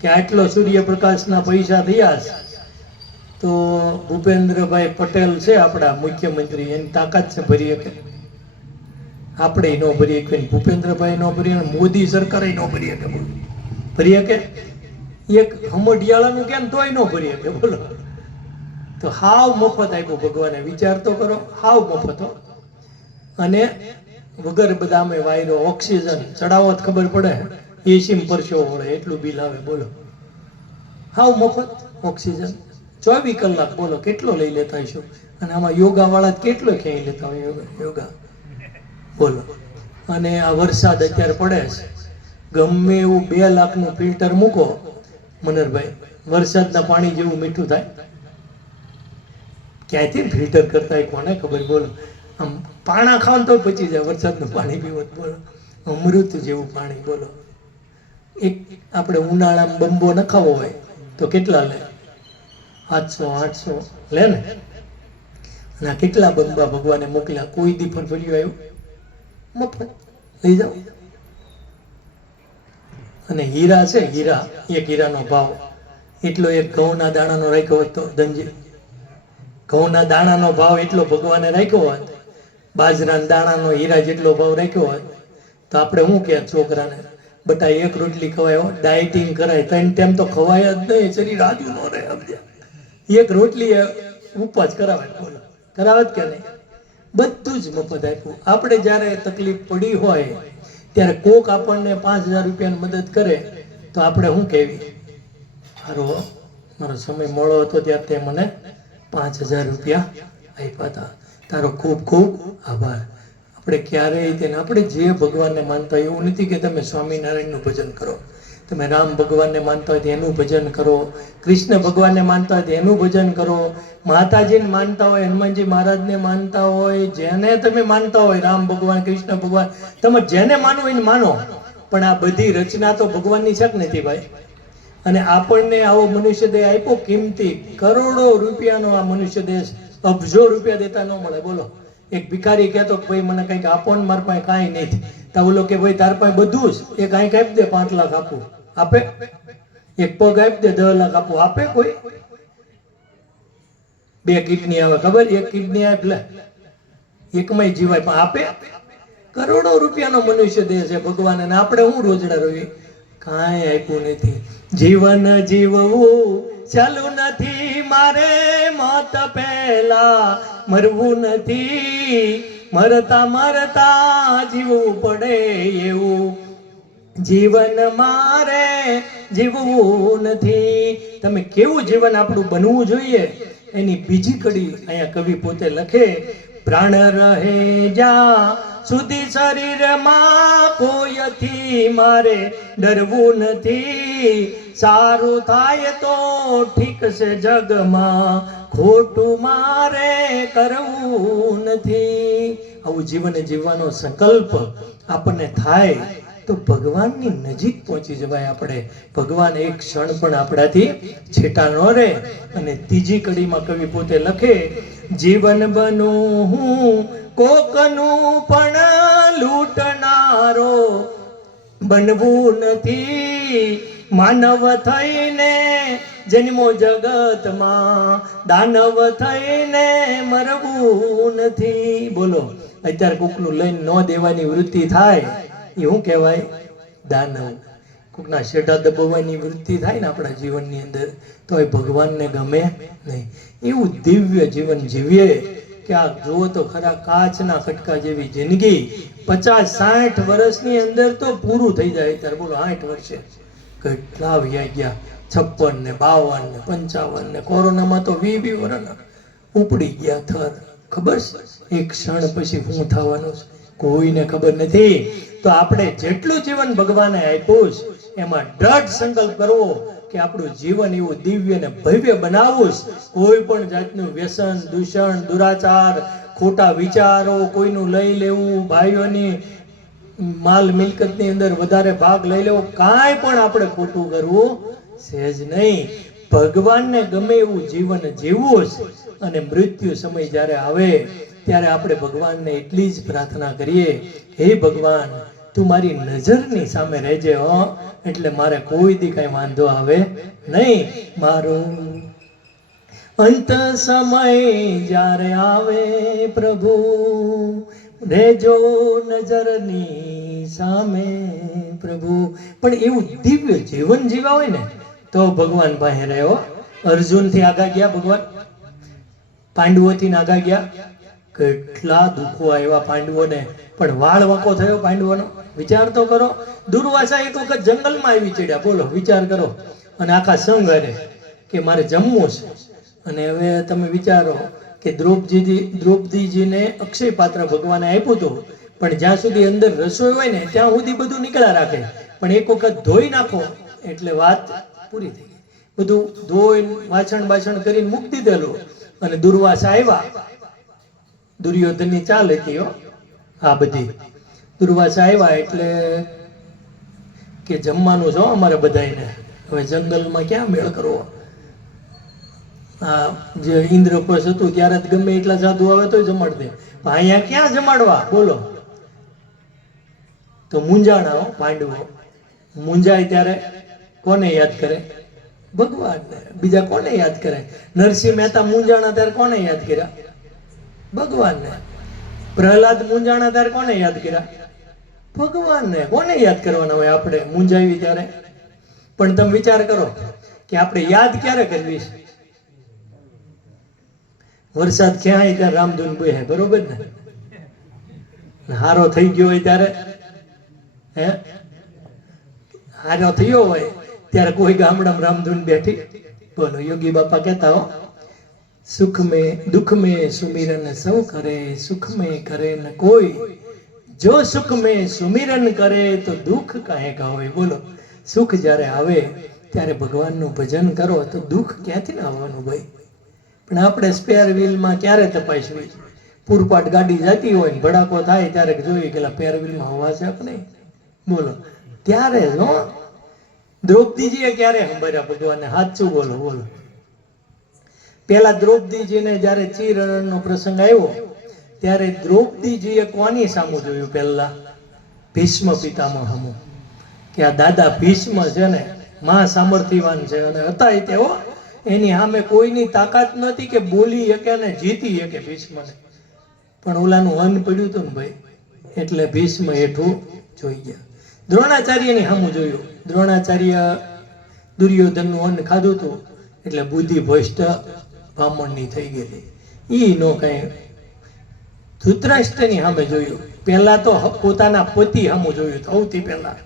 કે આટલો સૂર્યપ્રકાશના પૈસા થયા છે, તો ભૂપેન્દ્રભાઈ પટેલ છે આપણા મુખ્યમંત્રી, એની તાકાત છે ભરી શકે? આપણે ન ભરી શકીએ, ભૂપેન્દ્રભાઈ ન ભરી, મોદી સરકાર ન ભરી શકે, બોલો, ભરી શકે? એક હમડિયાળાનું કેમ તોય ન ભરી શકે, બોલો. તો હાવ મફત આપ્યું ભગવાને, વિચાર તો કરો, હાવ મફત. અને વગર બદામે વાયરો, ઓક્સિજન ચડાવો તો ખબર પડે, એસીમાં પરસેવો વળે એટલું બિલ આવે, બોલો. હાવ મફત ઓક્સિજન 24 કલાક, બોલો કેટલો લઈ લેતા હશો? અને આમાં યોગા વાળા કેટલો ક્યાંય લેતા હોય યોગા, બોલો. અને આ વરસાદ અત્યારે પડે છે, ગમે એવું 2 લાખનું ફિલ્ટર મૂકો મનરભાઈ, વરસાદના પાણી જેવું મીઠું થાય? ક્યાંથી ફિલ્ટર કરતા હોય કોને ખબર, બોલો. આમ પાણા ખાવ તો પચી જાય, વરસાદનું પાણી પીવો, બોલો, અમૃત જેવું પાણી, બોલો. એક આપણે ઉનાળામાં બંબો નખાવો હોય તો કેટલા લે? 700-800 લે ને. અને આ કેટલા બંબા ભગવાને મોકલ્યા, કોઈ દી ફરફર્યું આવ્યું? મફત લઈ જાઓ. અને હીરા છે, હીરા, એક હીરાનો ભાવ એટલો એક ઘઉંના દાણાનો રાખ્યો હતો ધનજી, ઘઉંના દાણાનો ભાવ એટલો ભગવાને રાખ્યો હોત, બાજરાના દાણાનો હીરા જેટલો ભાવ રાખ્યો હોય તો આપણે શું કહે છોકરાને, બટા 1 રોટલી ખવાય, ડાયટિંગ કરાય, 3 ટાઈમ તો ખવાય જ નહીં, શરીર આજુ ન રહે, સમજ્યા? 1 રોટલી ઉપવાસ કરાવે, બોલો, કરાવે જ કે નહીં? બધું જ મફત આપ્યું. આપણે જ્યારે તકલીફ પડી હોય ત્યારે કોક આપણને 5,000 રૂપિયાની મદદ કરે તો આપણે શું કહેવી? હારો, મારો સમય મોડો હતો ત્યારે તે મને 5,000 રૂપિયા આપ્યા હતા, તારો ખૂબ ખૂબ આભાર. આપણે ક્યારેય તેને, આપણે જે ભગવાનને માનતા હોય, એવું નથી કે તમે સ્વામિનારાયણનું ભજન કરો, તમે રામ ભગવાનને માનતા હોય તો એનું ભજન કરો, કૃષ્ણ ભગવાનને માનતા હોય તો એનું ભજન કરો, માતાજીને માનતા હોય, હનુમાનજી મહારાજને માનતા હોય, જેને તમે માનતા હોય, રામ ભગવાન, કૃષ્ણ ભગવાન, તમે જેને માનો એને માનો, પણ આ બધી રચના તો ભગવાનની છે જ નથી ભાઈ. અને આપણને આવો મનુષ્ય દેહ આપ્યો, કિંમતી કરોડો રૂપિયાનો આ મનુષ્ય દેહ, અબજો રૂપિયા દેતા ન મળે, બોલો. એક ભિખારી કહેતો કે ભાઈ મને કંઈક આપો ને, મારા પાસે કાંઈ નથી, તો બોલો કે ભાઈ તાર પાસે બધું જ, એક આંખ આપી દે 5 લાખ આપું, આપે? એક પગ આપી દે 10 લાખ આપું, આપે કોઈ? 2 કિડની આવે ખબર, 1 કિડની આપે લે, એકમાંય જીવાય, પણ આપે? કરોડો રૂપિયાનો મનુષ્ય દેહ છે ભગવાન, અને આપણે શું રોજડા રહીએ? કાંઈ આપ્યું નથી. જીવન જીવવું ચાલુ નથી મારે મોત પહેલા મરવું નથી, મરતા મરતા જીવવું પડે એવું જીવન મારે જીવવું નથી. તમે કેવું જીવન આપણું બનવું જોઈએ એની બીજી કડી અહીંયા કવિ પોતે લખે. પ્રાણ રહે જ્યાં સુધી શરીરમાં કોઈથી મારે ડરવું નથી, સારું થાય તો ઠીક છે જગમાં ખોટું મારે કરવું નથી. આવું જીવન જીવવાનો સંકલ્પ આપણને થાય તો ભગવાનની નજીક પહોંચી જવાય. આપણે ભગવાન એક ક્ષણ પણ આપણાથી છેટા ન રહે. અને ત્રીજી કડીમાં કવિ પોતે લખે, જીવન બનું હું કોકનું પણ લૂંટનારો બનવું નથી, માનવ થઈને જન્મો જગતમાં દાનવ થઈને મરવું નથી. બોલો, અત્યારે કોકનું લઈને ન દેવાની વૃત્તિ થાય એ શું કહેવાય? દાનવ. કોકના શેઢા દબાવવાની વૃત્તિ થાય ને આપણા જીવનની અંદર તો એ ભગવાનને ગમે નહીં. એવું દિવ્ય જીવન જીવીએ કે આ જુઓ તો ખરા કાચના કટકા જેવી જિંદગી 50-60 વર્ષની અંદર તો પૂરું થઈ જાય. ત્યારે બોલો 60 વર્ષે કેટલા વ્યા ગયા, 56 ને 52 ને 55 ને કોરોનામાં તો 20 વર્ષના ઉપડી ગયા થર. ખબર છે એક ક્ષણ પછી શું થવાનું છે કોઈને ખબર નથી. તો આપણે જેટલું જીવન ભગવાને આપ્યું છે એમાં દ્રઢ સંકલ્પ કરવો કે આપણું જીવન એવું દિવ્ય ને ભવ્ય બનાવવું. કોઈ પણ જાતનું વ્યસન, દૂષણ, દુરાચાર, ખોટા વિચારો, કોઈનું લઈ લેવું, ભાઈઓની માલ મિલકતની અંદર વધારે ભાગ લઈ લેવો, કાંઈ પણ આપણે ખોટું કરવું સહેજ નહીં. ભગવાનને ગમે એવું જીવન જીવવું છે. અને મૃત્યુ સમય જ્યારે આવે ત્યારે આપણે ભગવાનને એટલી જ પ્રાર્થના કરીએ, હે ભગવાન તું મારી નજરની સામે રહેજે હો, એટલે મારે કોઈ દી કઈ વાંધો આવે નહીં. મારું અંત સમય જ્યારે આવે પ્રભુ રહેજો નજરની સામે પ્રભુ. પણ એવું દિવ્ય જીવન જીવા હોય ને તો ભગવાન પાસે રહ્યો. અર્જુનથી આગા ગયા ભગવાન, પાંડવોથી આગા ગયા. કેટલા દુઃખો આવ્યા પાંડવોને, પણ વાળ વાંકો થયો પાંડવોનો. વિચાર તો કરો. દુર્વાસા એક વખત જંગલમાં આવી ચડ્યા. બોલો, વિચાર કરો. અને આખા સંઘ અરે કે મારે જમવું છે. અને હવે તમે વિચારો કે દ્રૌપદીજીને અક્ષય પાત્ર ભગવાને આપ્યું હતું, પણ જ્યાં સુધી અંદર રસોઈ હોય ને ત્યાં સુધી બધું નીકળ્યા રાખે. પણ એક વખત ધોઈ નાખો એટલે વાત પૂરી થઈ ગઈ. બધું ધોઈ વાછણ બાછણ કરીને મૂકી દીધેલું. અને દુર્વાસા આવ્યા. દુર્યોધનની ચાલ હતી હો આ બધી. દુર્વાસા આવ્યા એટલે કે જમવાનું છો અમારે બધાને. હવે જંગલમાં ક્યાં મેળ કરવો? આ જે ઇન્દ્રપ્રસ્થ હતું ત્યારે જ ગમે એટલા સાધુ આવે તો જમાડ દે. અહીંયા ક્યાં જમાડવા બોલો? તો મૂંઝાણા પાંડવો. મૂંઝાય ત્યારે કોને યાદ કરે? ભગવાનને. બીજા કોને યાદ કરે? નરસિંહ મહેતા મૂંઝાણા ત્યારે કોને યાદ કર્યા? ભગવાનને. પ્રહલાદ મૂંઝાણા ત્યારે કોને યાદ કર્યા? ભગવાનને. કોને યાદ કરવાના હોય આપણે મૂંઝાવી ત્યારે? પણ તમે વિચાર કરો કે આપણે યાદ ક્યારે કરવી છે? વરસાદ ક્યાંય ત્યારે રામધૂન બોલે, બરોબર ને? હારો થઈ ગયો હોય ત્યારે, હે હારો થયો હોય ત્યારે કોઈ ગામડામાં રામધૂન બેઠી. બોલો, યોગી બાપા કહેતા હો, સુખ में दुख में सुमिरन सब करे, सुख में करे न कोई, जो सुख में सुमिरन करे तो दुख काहे का હોય. બોલો, સુખ જ્યારે આવે ત્યારે ભગવાનનું ભજન કરો તો દુઃખ ક્યાંથી ના આવવાનું ભાઈ? પણ આપણે સ્પેર વ્હીલમાં ક્યારે તપાસવી? પૂરપાટ ગાડી જતી હોય ને ભડાકો થાય ત્યારે જોઈએ કે સ્પેર વ્હીલમાં હવા છે કે નહીં. બોલો, ત્યારે જ હો. દ્રૌપદીજીએ ક્યારે સંભાળ્યા ભગવાનને? સાચું બોલો. બોલો, પેલા દ્રૌપદીજીને જ્યારે ચીરણનો પ્રસંગ આવ્યો ત્યારે દ્રૌપદીજીએ કોની સામું જોયું? પહેલા ભીષ્મ પિતામહ સામું. કે આ દાદા ભીષ્મ છે ને મહા સામર્થ્યવાન છે અને હતા તેઓ, એની સામે કોઈની તાકાત નહોતી કે બોલી શકે ને જીતી શકે ભીષ્મને. પણ ઓલાનું અન્ન પડ્યું હતું ને ભાઈ, એટલે ભીષ્મ હેઠું જોઈ ગયા. દ્રોણાચાર્યની સામું જોયું. દ્રોણાચાર્ય દુર્યોધનનું અન્ન ખાધું હતું એટલે બુદ્ધિ ભ્રષ્ટ બ્રાહ્મણની થઈ ગયેલી. ઈ નો કઈ ધૃતરાષ્ટ્રની સામે જોયું. પહેલા તો પોતાના પતિ સામું જોયું સૌથી પહેલા,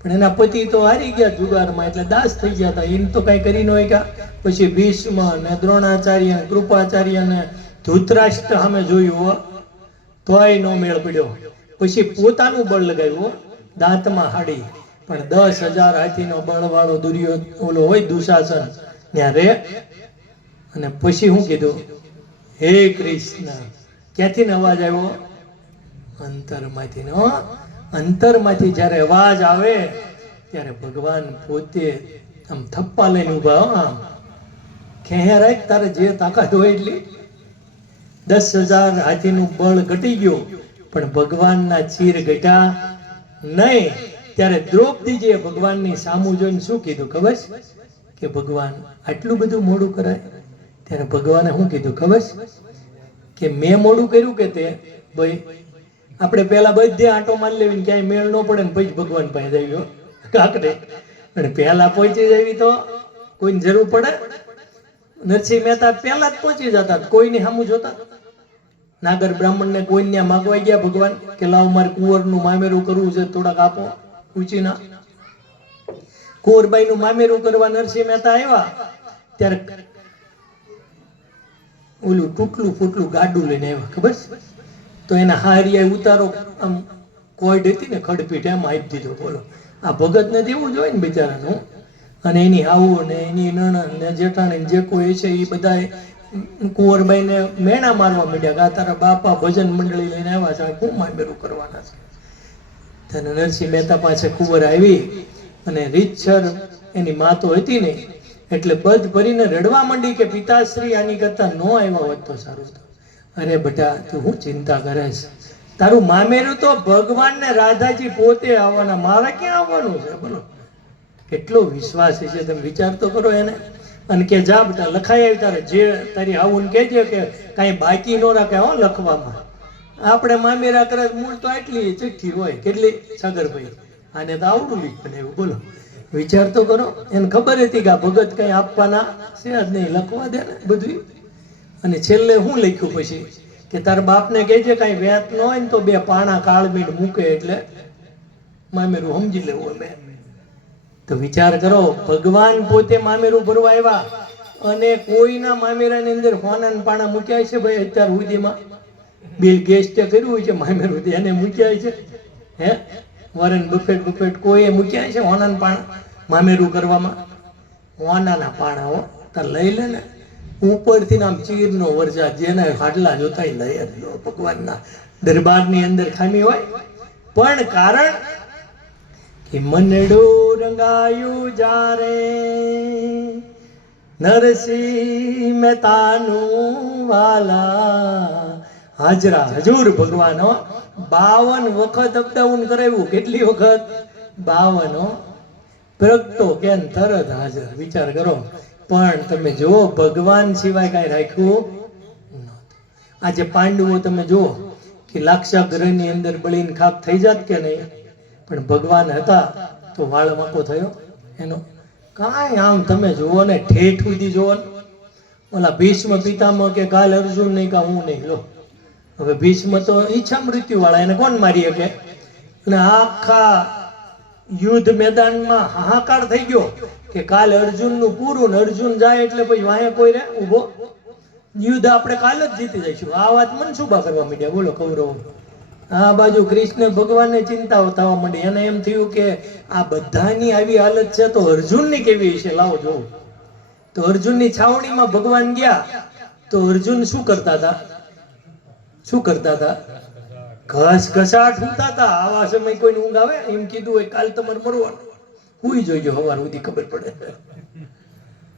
પણ એના પતિ તો હારી ગયા જુગારમાં, એટલે દાસ થઈ ગયા હતા. એને તો કઈ કરી ન હોય કે. પછી ભીષ્મ ને દ્રોણાચાર્ય ને કૃપાચાર્ય ને ધૃતરાષ્ટ્ર સામે જોયું, તોય નો મેળ પડ્યો. પછી પોતાનું બળ લગાવ્યું, દાંતમાં હાડી, પણ 10,000 હાથીનો બળ વાળો ઓલો હોય દુશાસન ત્યાં રે. અને પછી શું કીધું? હે કૃષ્ણ. ક્યાંથી અવાજ આવ્યો? અંતરમાંથી. અંતરમાંથી જ્યારે અવાજ આવે ત્યારે ભગવાન પોતે આમ થપ્પા લઈને ઉભા, આમ ખેહે રાખ, તારે જે તાકાત હોય એટલી. 10,000 હાથીનું બળ ઘટી ગયું, પણ ભગવાનના ચીર ઘટ્યા નહીં. ત્યારે દ્રૌપદીજીએ ભગવાનની સામું જોઈને શું કીધું ખબર કે ભગવાન આટલું બધું મોડું કરાય? ત્યારે ભગવાને શું કીધું ખબર કે મેં મોડું કર્યું કે તે? ભાઈ આપણે પેલા બધે આંટો મારી લેવી, ક્યાંય મેળ ન પડે ને પછી ભગવાન પાસે આવ્યો કાકડે, અને પહેલા પહોંચી જવી તો કોઈને જરૂર પડે? નરસિંહ મહેતા પહેલા જ પહોંચી જતા, કોઈની સામું જોતા. નાગર બ્રાહ્મણ ને કોઈ ત્યાં માગવા ગયા ભગવાન કે લાવ મારે કુંવરનું મામેરું કરવું છે, થોડાક આપો ઉચીના. કુંવરબાઈ નું મામેરું કરવા નરસિંહ મહેતા આવ્યા ત્યારે ઓલું તૂટલું ફૂટલું ગાડું લઈને આવ્યા, ખબર? તો એના હારિયા ઉતારો આમ કોઈડ હતી ને ખડપીઠ, એમ આપી દીધો. બોલો, આ ભગત ને દેવું જોઈએ ને બિચારાનું. અને એની આવું ને એની નણંદ ને જેઠાણી જે કોઈ છે એ બધા કુંવરબાઈ ને મેણા મારવા માંડ્યા કે આ તારા બાપા ભજન મંડળી લઈને આવ્યા છે, શું મામેરું કરવાના છે? તેને નરસિંહ મહેતા પાસે કુંવર આવી અને રીતસર એની મા તો હતી ને, એટલે બધ ભરીને રડવા માંડી કે પિતાશ્રી આની કરતા ન આવ્યા હોત તો સારું હતું. અરે બેટા, તું શું ચિંતા કરે છે? તારું મામેરું તો ભગવાન ને રાધાજી પોતે આવવાના, મારે ક્યાં આવવાનું છે? બોલો, કેટલો વિશ્વાસ છે, તમે વિચાર તો કરો એને. અને કે જા બેટા લખાઈ આવી, તારે જે તારી આવું કહેજે કે કાંઈ બાકી ન રાખે હો લખવામાં. આપણે મામેરા કરે મૂળ તો આટલી ચિઠ્ઠી હોય, કેટલી સાગરભાઈ, આને તો આવડું લીખને એવું. બોલો, વિચાર તો કરો. એને ખબર હતી કે આ ભગત કઈ આપવાના છે જ નહીં, લખવા દે ને બધું. અને છેલ્લે શું લખ્યું પછી કે તારા બાપને કહેજે કાંઈ વ્યાત ન હોય ને તો 2 પાણા કાળમીડ મૂકે એટલે મામેરું સમજી લેવું અમે. તો વિચાર કરો, ભગવાન પોતે મામેરું ભરવા આવ્યા અને કોઈના મામેરાની અંદર હોના પાણા મૂક્યા છે ભાઈ અત્યાર સુધીમાં? બિલ ગેસ્ટે કર્યું હોય છે મામેરું, એને મૂક્યા છે? હે વોરેન બફેટ કોઈએ મૂક્યા છે હોના પાણા મામેરું કરવામાં? હોનાના પાણા હો, તાર લઈ લે ને ઉપરથી આમ ચીરનો વરસાદ, જેને હાડલા જોતા લઈ લો. ભગવાનના દરબારની અંદર ખામી હોય, પણ કારણ કે મનડું રંગાયું જારે નરસિંહ મહેતાનું વાલા. હાજરા હજુર ભગવાનો 52 વખત અપડાઉન કરાવ્યું. કેટલી વખત? 52. પ્રગટો કેમ તરત હાજર. વિચાર કરો. પણ તમે જુઓ, ભગવાન સિવાય કઈ રાખ્યું નહોતું. આજે પાંડવો તમે જુઓ કે લાક્ષાગૃહની અંદર બળીને ખાક થઈ જાત કે નહીં, પણ ભગવાન હતા તો વાળ વાંકો થયો એનો? કાંઈ. આમ તમે જુઓ ને, ઠેઠ સુધી જુઓ ને. ઓલા ભીષ્મ પિતામહ કે કાલ અર્જુન નહીં કા હું નહીં. લો, હવે ભીષ્મ તો ઈચ્છા મૃત્યુ વાળા, એને કોણ મારી શકે? અને આખા યુદ્ધ મેદાનમાં હાહાકાર થઈ ગયો કે કાલ અર્જુન નું પૂરું, ને અર્જુન જાય એટલે પછી વાંહે કોઈ રે ઉભો? યુદ્ધ આપણે કાલ જ જીતી જઈશું. આ વાત મનસુબા કરવા માંડ્યા. બોલો, કૌરવો. આ બાજુ કૃષ્ણ ભગવાનને ચિંતાઓ થવા માંડી. એને એમ થયું કે આ બધાની આવી હાલત છે તો અર્જુનની કેવી હશે, લાવો જોવું. તો અર્જુનની છાવણીમાં ભગવાન ગયા તો અર્જુન શું કરતા હતા? ઘસઘસાટ ઉઠતા હતા. આવા સમય કોઈને ઊંઘ આવે? એમ કીધું હોય કાલ તમારે મરવાનું, હુઈ જોઈજો, સવાર સુધી ખબર પડે.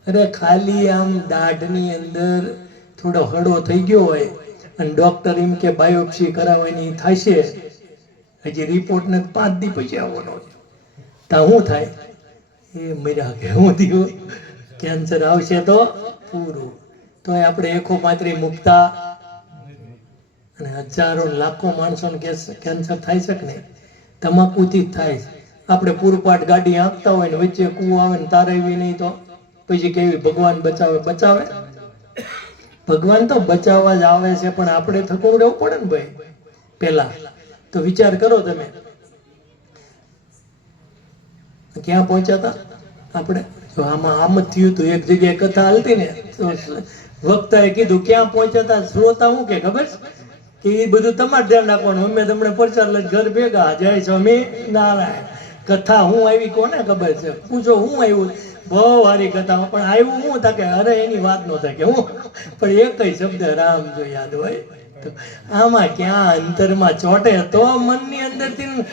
અરે ખાલી આમ દાઢની અંદર થોડો હળો થઈ ગયો હોય અને ડોક્ટર એમ કે બાયોપ્સી કરાવવાની થશે, હજી રિપોર્ટ ને 5 દી પછી આવવાનો છે, તો શું થાય? એ મર્યા કે હું થયું? કેન્સર આવશે તો પૂરું. તો આપણે એકો પાત્રી મૂકતા અને હજારો લાખો માણસોને કેન્સર થાય છે કે નહીં? તમાકુથી જ થાય. આપણે પૂરપાટ ગાડી હાંકતા હોય ને વચ્ચે કૂવો આવે ને તારાવી નહીં તો પછી કેવી ભગવાન બચાવે બચાવે? ભગવાન તો બચાવવા જ આવે છે, પણ આપણે થકવું રહેવું પડે ને ભાઈ. પેલા તો વિચાર કરો તમે, ક્યાં પહોંચ્યા હતા આપણે? જો આમાં આમ જ થયું હતું. એક જગ્યાએ કથા હાલતી ને તો વક્તાએ કીધું ક્યાં પહોંચ્યા હતા. શ્રોતા હું કે ખબર કે એ બધું તમારે ધ્યાન રાખવાનું. અમે તમને પ્રચાર લઈને ઘર ભેગા. જય સ્વામી નારાયણ. કથા હું આવી કોને ખબર છે? પૂછો હું આવ્યું. બહુ સારી કથા, પણ આવ્યું હું થાય કે અરે એની વાત ન થાય કે હું, પણ એક કઈ શબ્દ રામ જો યાદ હોય તો આમાં ક્યાં અંતરમાં ચોટે તો મનની અંદરથી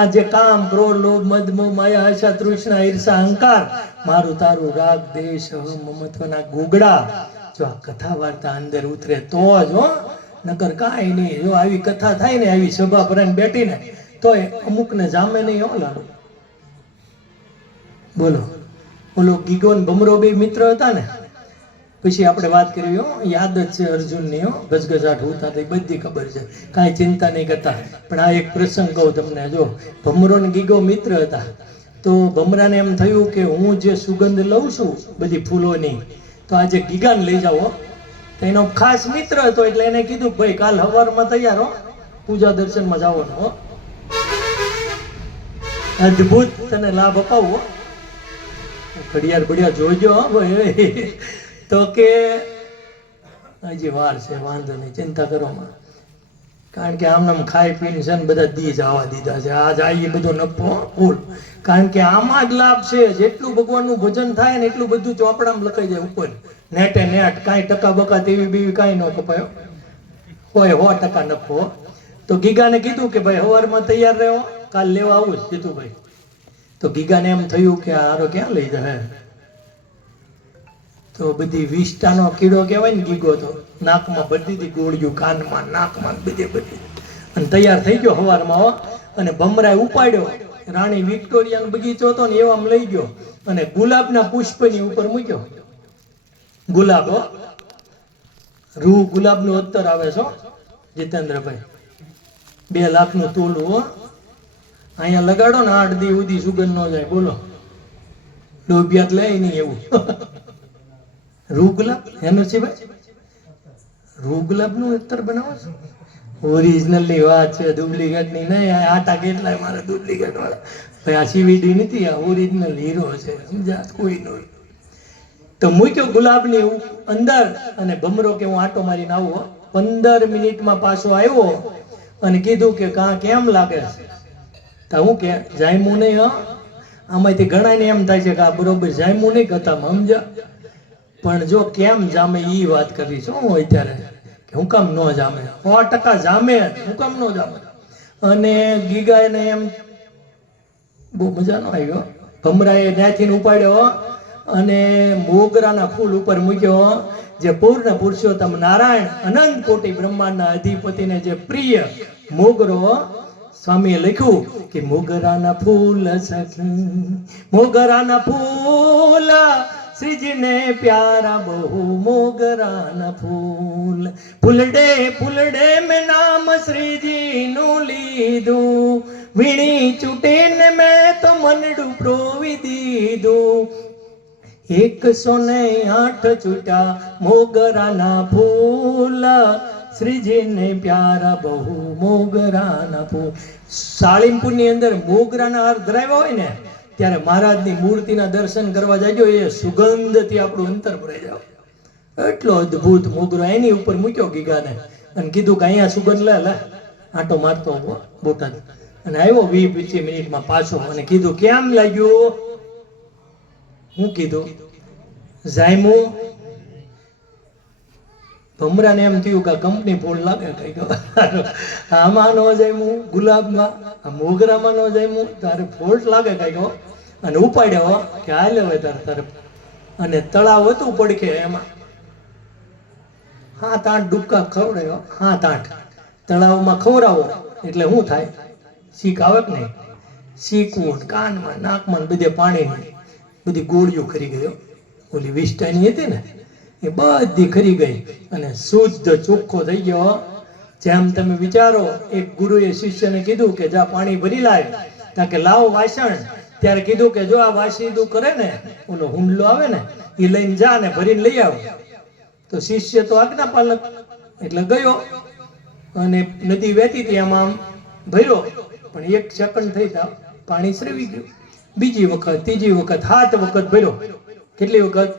આ જે કામ, ક્રોધ, લોભ, મદ, મોહ, માયા, આશા, તૃષ્ણા, ઈર્ષા, અહંકાર, મારું તારું, રાગ, દેશ, મમત્વના ગુગડા જો આ કથા વાર્તા અંદર ઉતરે તો જ હો, નકર કાંઈ નહીં. જો આવી કથા થાય ને, આવી સભા ભરાઈને બેઠીને તો અમુકને જામે નહીં હો લાડુ. બોલો, ઓલો ગીગો ને ભમરો બે મિત્ર હતા ને, પછી આપણે વાત કરી હો, યાદ જ છે અર્જુનની હો, ગસગસાટ હોતા થઈ બધી ખબર છે, કાંઈ ચિંતા નહીં કરતા. પણ આ એક પ્રસંગ કહું તમને. જો ભમરો ને ગીગો મિત્ર હતા, તો ભમરાને એમ થયું કે હું જે સુગંધ લઉં છું બધી ફૂલોની, તો આજે ગીગાને લઈ જાઓ. તો એનો ખાસ મિત્ર હતો, એટલે એને કીધું ભાઈ કાલ સવારમાં તૈયાર હો, પૂજા દર્શનમાં જવાનું હો, અદ્ભુત તને લાભ અપાવો, ઘડિયાળ બડિયાળ જોઈજો ભાઈ. તો કે હજી વાર છે, વાંધો નહીં, ચિંતા કરો માં, કારણ કે આમ ખાઈ પીને છે ને બધા દી જવા દીધા છે. આજ આવી બધો નફો ફૂલ, કારણ કે આમાં જ લાભ છે. જેટલું ભગવાનનું ભજન થાય ને એટલું બધું ચોપડામાં લખાઈ જાય ઉપર, નેટે નેટ. કાંઈ ટકા બકા તેવી બીવી કાંઈ ન કપાયો હોય, 100% નફો. તો ગીગાને કીધું કે ભાઈ સવારમાં તૈયાર રહ્યો, કાલ લેવા આવું જ જીતુભાઈ. તો ગીગાને એમ થયું કે હારો ક્યાં લઈ જાય, તો બધી વિષ્ટાનો કીડો કહેવાય ને ગીગો, તો નાકમાં ભરી દીધી ગોળિયું, કાનમાં, નાકમાં, બધે બધી, અને તૈયાર થઈ ગયો સવારમાં. અને ભમરાએ ઉપાડ્યો, રાણી વિક્ટોરિયાનો બગીચો હતો ને એવામાં લઈ ગયો, અને ગુલાબના પુષ્પની ઉપર મૂક્યો. ગુલાબ હો, રૂ ગુલાબનું અત્તર આવે છો જીતેન્દ્રભાઈ, 2 લાખનું તોલું હો. અહીંયા લગાડો ને 8 દી સુધી સુગંધ ન જાય. બોલો, લોભિયાત લે નહીં એવું. રૂ ગુલાબ એનું છે ભાઈ, રૂ ગુલાબ નું અત્તર બનાવો છો? ઓરિજિનલ ની વાત છે, ડુપ્લિકેટ ની નહીં. આટા કેટલાય મારે ડુપ્લિકેટ વાળા ભાઈ, આ સીવીડી નથી, આ ઓરિજિનલ હીરો છે, સમજા કોઈ નો. તો મૂક્યો ગુલાબની અંદર, અને ભમરો કે હું આટો મારીને આવું. 15 મિનિટમાં પાછો આવ્યો અને કીધું કે કેમ લાગે છે? તો હું કે જાયમું નહીં. આમાંથી ઘણા ને એમ થાય છે કે આ બરોબર જાયમું નહીં કરતા, સમજા. પણ જો કેમ જામે એ વાત કરી શું હોય ત્યારે, કે હું કામ ન જામે? 100% જામે, હું કામ ન જામે? અને ગીગાને એમ બહુ મજા ન આવ્યો. ભમરાએ ત્યાંથી ઉપાડ્યો અને મોગરાના ફૂલ ઉપર મૂક્યો, જે પૂર્ણ પુરુષોત્તમ નારાયણ અનંત કોટી બ્રહ્માંડના અધિપતિને જે પ્રિય મોગરો. સ્વામીએ લખ્યું કે મોગરાના ફૂલ સખી, મોગરાના ફૂલ શ્રીજીને પ્યારા બહુ, મોગરાના ફૂલ. ફૂલડે ફૂલડે મેં નામ શ્રીજીનું લીધું, વીણી ચૂટીને મેં તો મનડું પ્રોવી દીધું. 108 છૂટા મોગરાના ફૂલ, શ્રીજીને પ્યારા બહુ, મોગરાના ફૂલ. સાળીમપુરની અંદર મોગરાના હાર ધરાવ્યા હોય ને, ત્યારે મહારાજની મૂર્તિના દર્શન કરવા જાજો, એ સુગંધથી આપણું અંતર ભરાઈ જાવ. એટલો અદ્ભુત મોગરો એની ઉપર મૂક્યો ગીગાને, અને કીધું કે અહીંયા સુગંધ લે, આટો મારતો બોટાદ. અને આવ્યો 20-25 મિનિટમાં પાછો, અને કીધું કેમ લાગ્યું? હું કીધું જાયમું. ભમરાને એમ થયું કે કંપની ફૂલ લાગે કઈ, આમાં ન જાયમું, ગુલાબમાં, આ મોગરામાં ન જાયમું, તારે ફોલ્ટ લાગે કઈ. અને ઉપાડ્યો કે હાલે હવે તારે. અને તળાવ હતું પડખે, એમાં 7-8 ડૂબકા ખવડાવ્યો. 7-8 તળાવમાં ખવડાવો એટલે શું થાય? શીક આવે કે નહીં? શીકવું કાનમાં, નાકમાં, બધે પાણી, બધી ગોળીઓ ખરી ગયો. ઓલી વિષ્ટાની હતી ને એ બધી ખરી ગઈ, અને શુદ્ધ ચોખ્ખો થઈ ગયો. જેમ તમે વિચારો, એક ગુરુએ શિષ્યને કીધું કે જા પાણી ભરી લાય, તા કે લાવો વાસણ. ત્યારે કીધું કે જો આ વાસીદું કરે ને, ઓલો હુંડલો આવે ને, એ લઈને જા ને ભરીને લઈ આવ. તો શિષ્ય તો આજ્ઞા પાલક એટલે ગયો અને નદી વહેતી હતી આમાં ભર્યો, પણ 1 સેકન્ડ થઈ તા પાણી શ્રેવી ગયું. બીજી વખત, ત્રીજી વખત, 7 વખત ભર્યો. કેટલી વખત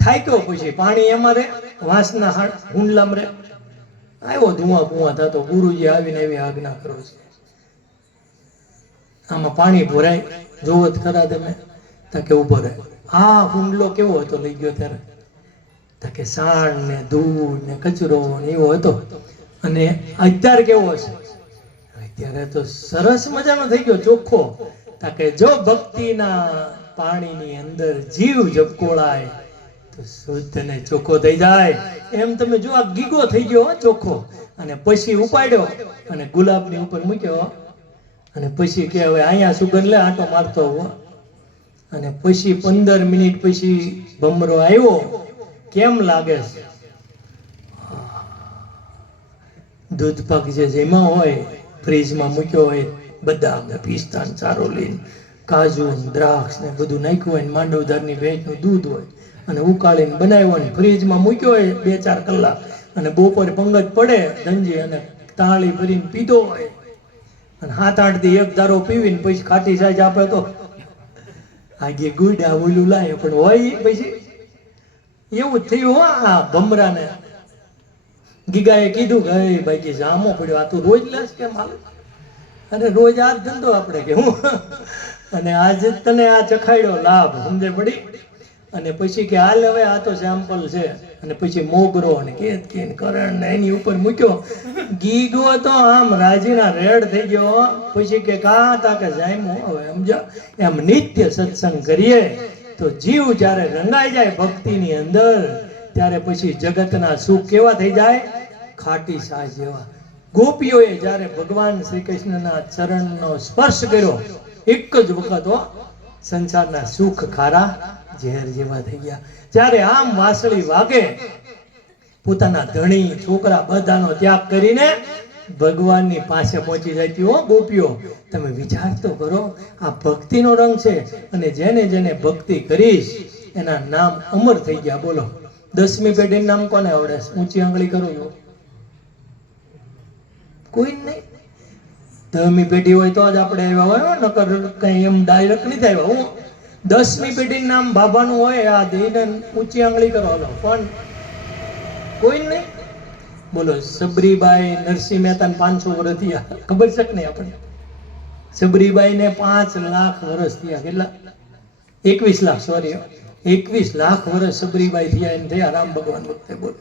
થાક્યો, પછી પાણી એમાં રે, વાંસના હુંડલામાં રે. આવ્યો ધુઆ પુઆ થતો. ગુરુજી આવીને એવી આજ્ઞા કરો છે, આમાં પાણી ભરાય, જોવો જ ખરા તમે. તાકે ઉભો રહે. આ હુંડલો કેવો હતો લઈ ગયો ત્યારે? તાકે સાણ ને ધૂળ ને કચરો ને એવો હતો. અને અત્યારે કેવો હશે? અત્યારે તો સરસ મજાનો થઈ ગયો, ચોખ્ખો. તાકે જો ભક્તિના પાણીની અંદર જીવ જપકોળાય તો શુદ્ધ ને ચોખ્ખો થઈ જાય. એમ તમે જો આ ગીગો થઈ ગયો ચોખ્ખો. અને પછી ઉપાડ્યો અને ગુલાબની ઉપર મૂક્યો અને પછી કે હવે અહીંયા સુગંધ લે, આંટો મારતો હોવો. અને પછી 15 મિનિટ પછી ભમરો આવ્યો. કેમ લાગે છે? દૂધ પાક જે જેમાં હોય, ફ્રીજમાં મૂક્યો હોય, બદામ ને પિસ્તા ને ચારોલી, કાજુ ને દ્રાક્ષ ને બધું નાખ્યું હોય, માંડવદારની ભેંસનું દૂધ હોય અને ઉકાળીને બનાવ્યો ને ફ્રીજમાં મૂક્યો હોય 2-4 કલાક, અને બપોરે પંગત પડે ધનજી અને તાળી ભરીને પીધો હોય, અને 7-8 દી 1 દારો પીવીને પછી ખાટી સાજ આપે તો આગે ગુડા ઓલું લાય. પણ હોય પછી એવું જ થયું. આ ભમરાને ગીગાએ કીધું કે ભાઈ જામો પડ્યો, આ તું રોજ લેસ કેમ હાલે? અને રોજ આ જ ધંધો આપણે કે હું, અને આજે તને આ ચખાડ્યો લાભ સમજે પડી. અને પછી કે હાલ હવે આ તો સેમ્પલ છે. અને પછી મોગરો ને કેતકી ને કરણ ને એની ઉપર મૂક્યો. ગીગો તો આમ રાજીના રેડ થઈ ગયો. પછી કે કા તા કે જાયમો હવે સમજો. એમ નિત્ય સત્સંગ કરીએ તો જીવ જ્યારે રંગાઈ જાય ભક્તિની અંદર, ત્યારે પછી જગતના સુખ કેવા થઈ જાય? ખાટી સાજ જેવા. ગોપીઓએ જ્યારે ભગવાન શ્રી કૃષ્ણના ચરણનો સ્પર્શ કર્યો, એક જ વખત સંસારના સુખ ખારા ઝેર જેવા થઈ ગયા. જ્યારે આમ વાંસળી વાગે, પોતાના ધણી છોકરા બધાનો ત્યાગ કરીને ભગવાનની પાસે પહોંચી જતી હો ગોપીઓ. તમે વિચાર તો કરો, આ ભક્તિનો રંગ છે. અને જેને જેને ભક્તિ કરીશ એના નામ અમર થઈ ગયા. બોલો, 10મી પેઢીનું નામ કોને આવડે? ઊંચી આંગળી કરો છો? કોઈ નહીં. 10મી પેઢી હોય તો જ આપણે આવ્યા હોય, નકર કઈ એમ ડાયરેક્ટ નથી આવ્યા. હું 10મી પેઢીનું નામ બાબાનું હોય, આ દઈને ઊંચી આંગળી કરો. હાલો, પણ કોઈ નહીં. બોલો, સબરીબાઈ નરસિંહ મહેતાને 500 વર્ષ થયા, ખબર છે કે નહીં આપણે? સબરીબાઈ ને 5 લાખ વર્ષ થયા. કેટલા? 21 લાખ, સોરી, 21 લાખ વર્ષ સબરીબાઈ થયા એને થયા રામ ભગવાન વખતે. બોલો,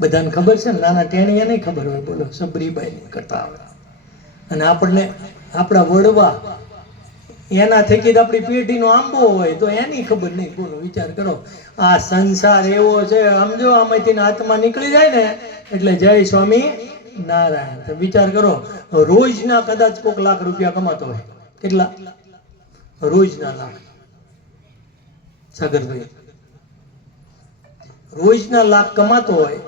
બધાને ખબર છે ને? નાના ટેણીયા નહીં ખબર હોય. બોલો, સબરીબાઈની કથા આવે. અને આપણને આપણા વડવા એના થકી જ આપણી પેઢીનો આંબો હોય તો એની ખબર નહીં. બોલો, વિચાર કરો. આ સંસાર એવો છે, સમજો, આમાંથી આત્મા નીકળી જાય ને એટલે જય સ્વામી નારાયણ. તો વિચાર કરો, રોજના કદાચ કોઈક લાખ રૂપિયા કમાતો હોય. કેટલા? રોજના લાખ. સાગરભાઈ, રોજના લાખ કમાતો હોય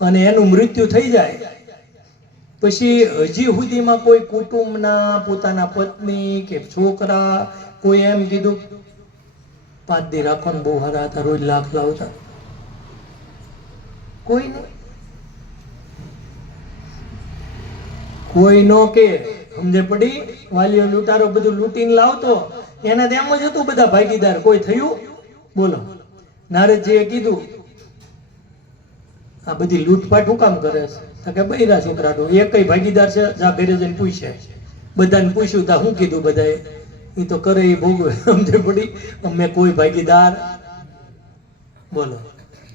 અને એનું મૃત્યુ થઈ જાય, પછી હજી સુધીમાં કોઈ કુટુંબના, પોતાના પત્ની કે છોકરા કોઈ એમ કીધું 5 દી રાખો ને બહુ સારા હતા, રોજ લાખ લાવતા? કોઈ નહીં. કોઈ નો કે સમજે પડી. વાલીઓ લૂંટારો બધું લૂંટીને લાવતો, એના તેમ જ હતું બધા ભાગીદાર. કોઈ થયું? બોલો, નારદજીએ કીધું આ બધી લૂંટફાટ શું કામ કરે છે? કે બૈરા છોકરાનો એકય ભાગીદાર છે? જા ઘરે જઈને પૂછે. બધાને પૂછ્યું તા શું કીધું બધાએ? એ તો કરે એ ભોગવે. સમજે પડી. અમે કોઈ ભાગીદાર? બોલો.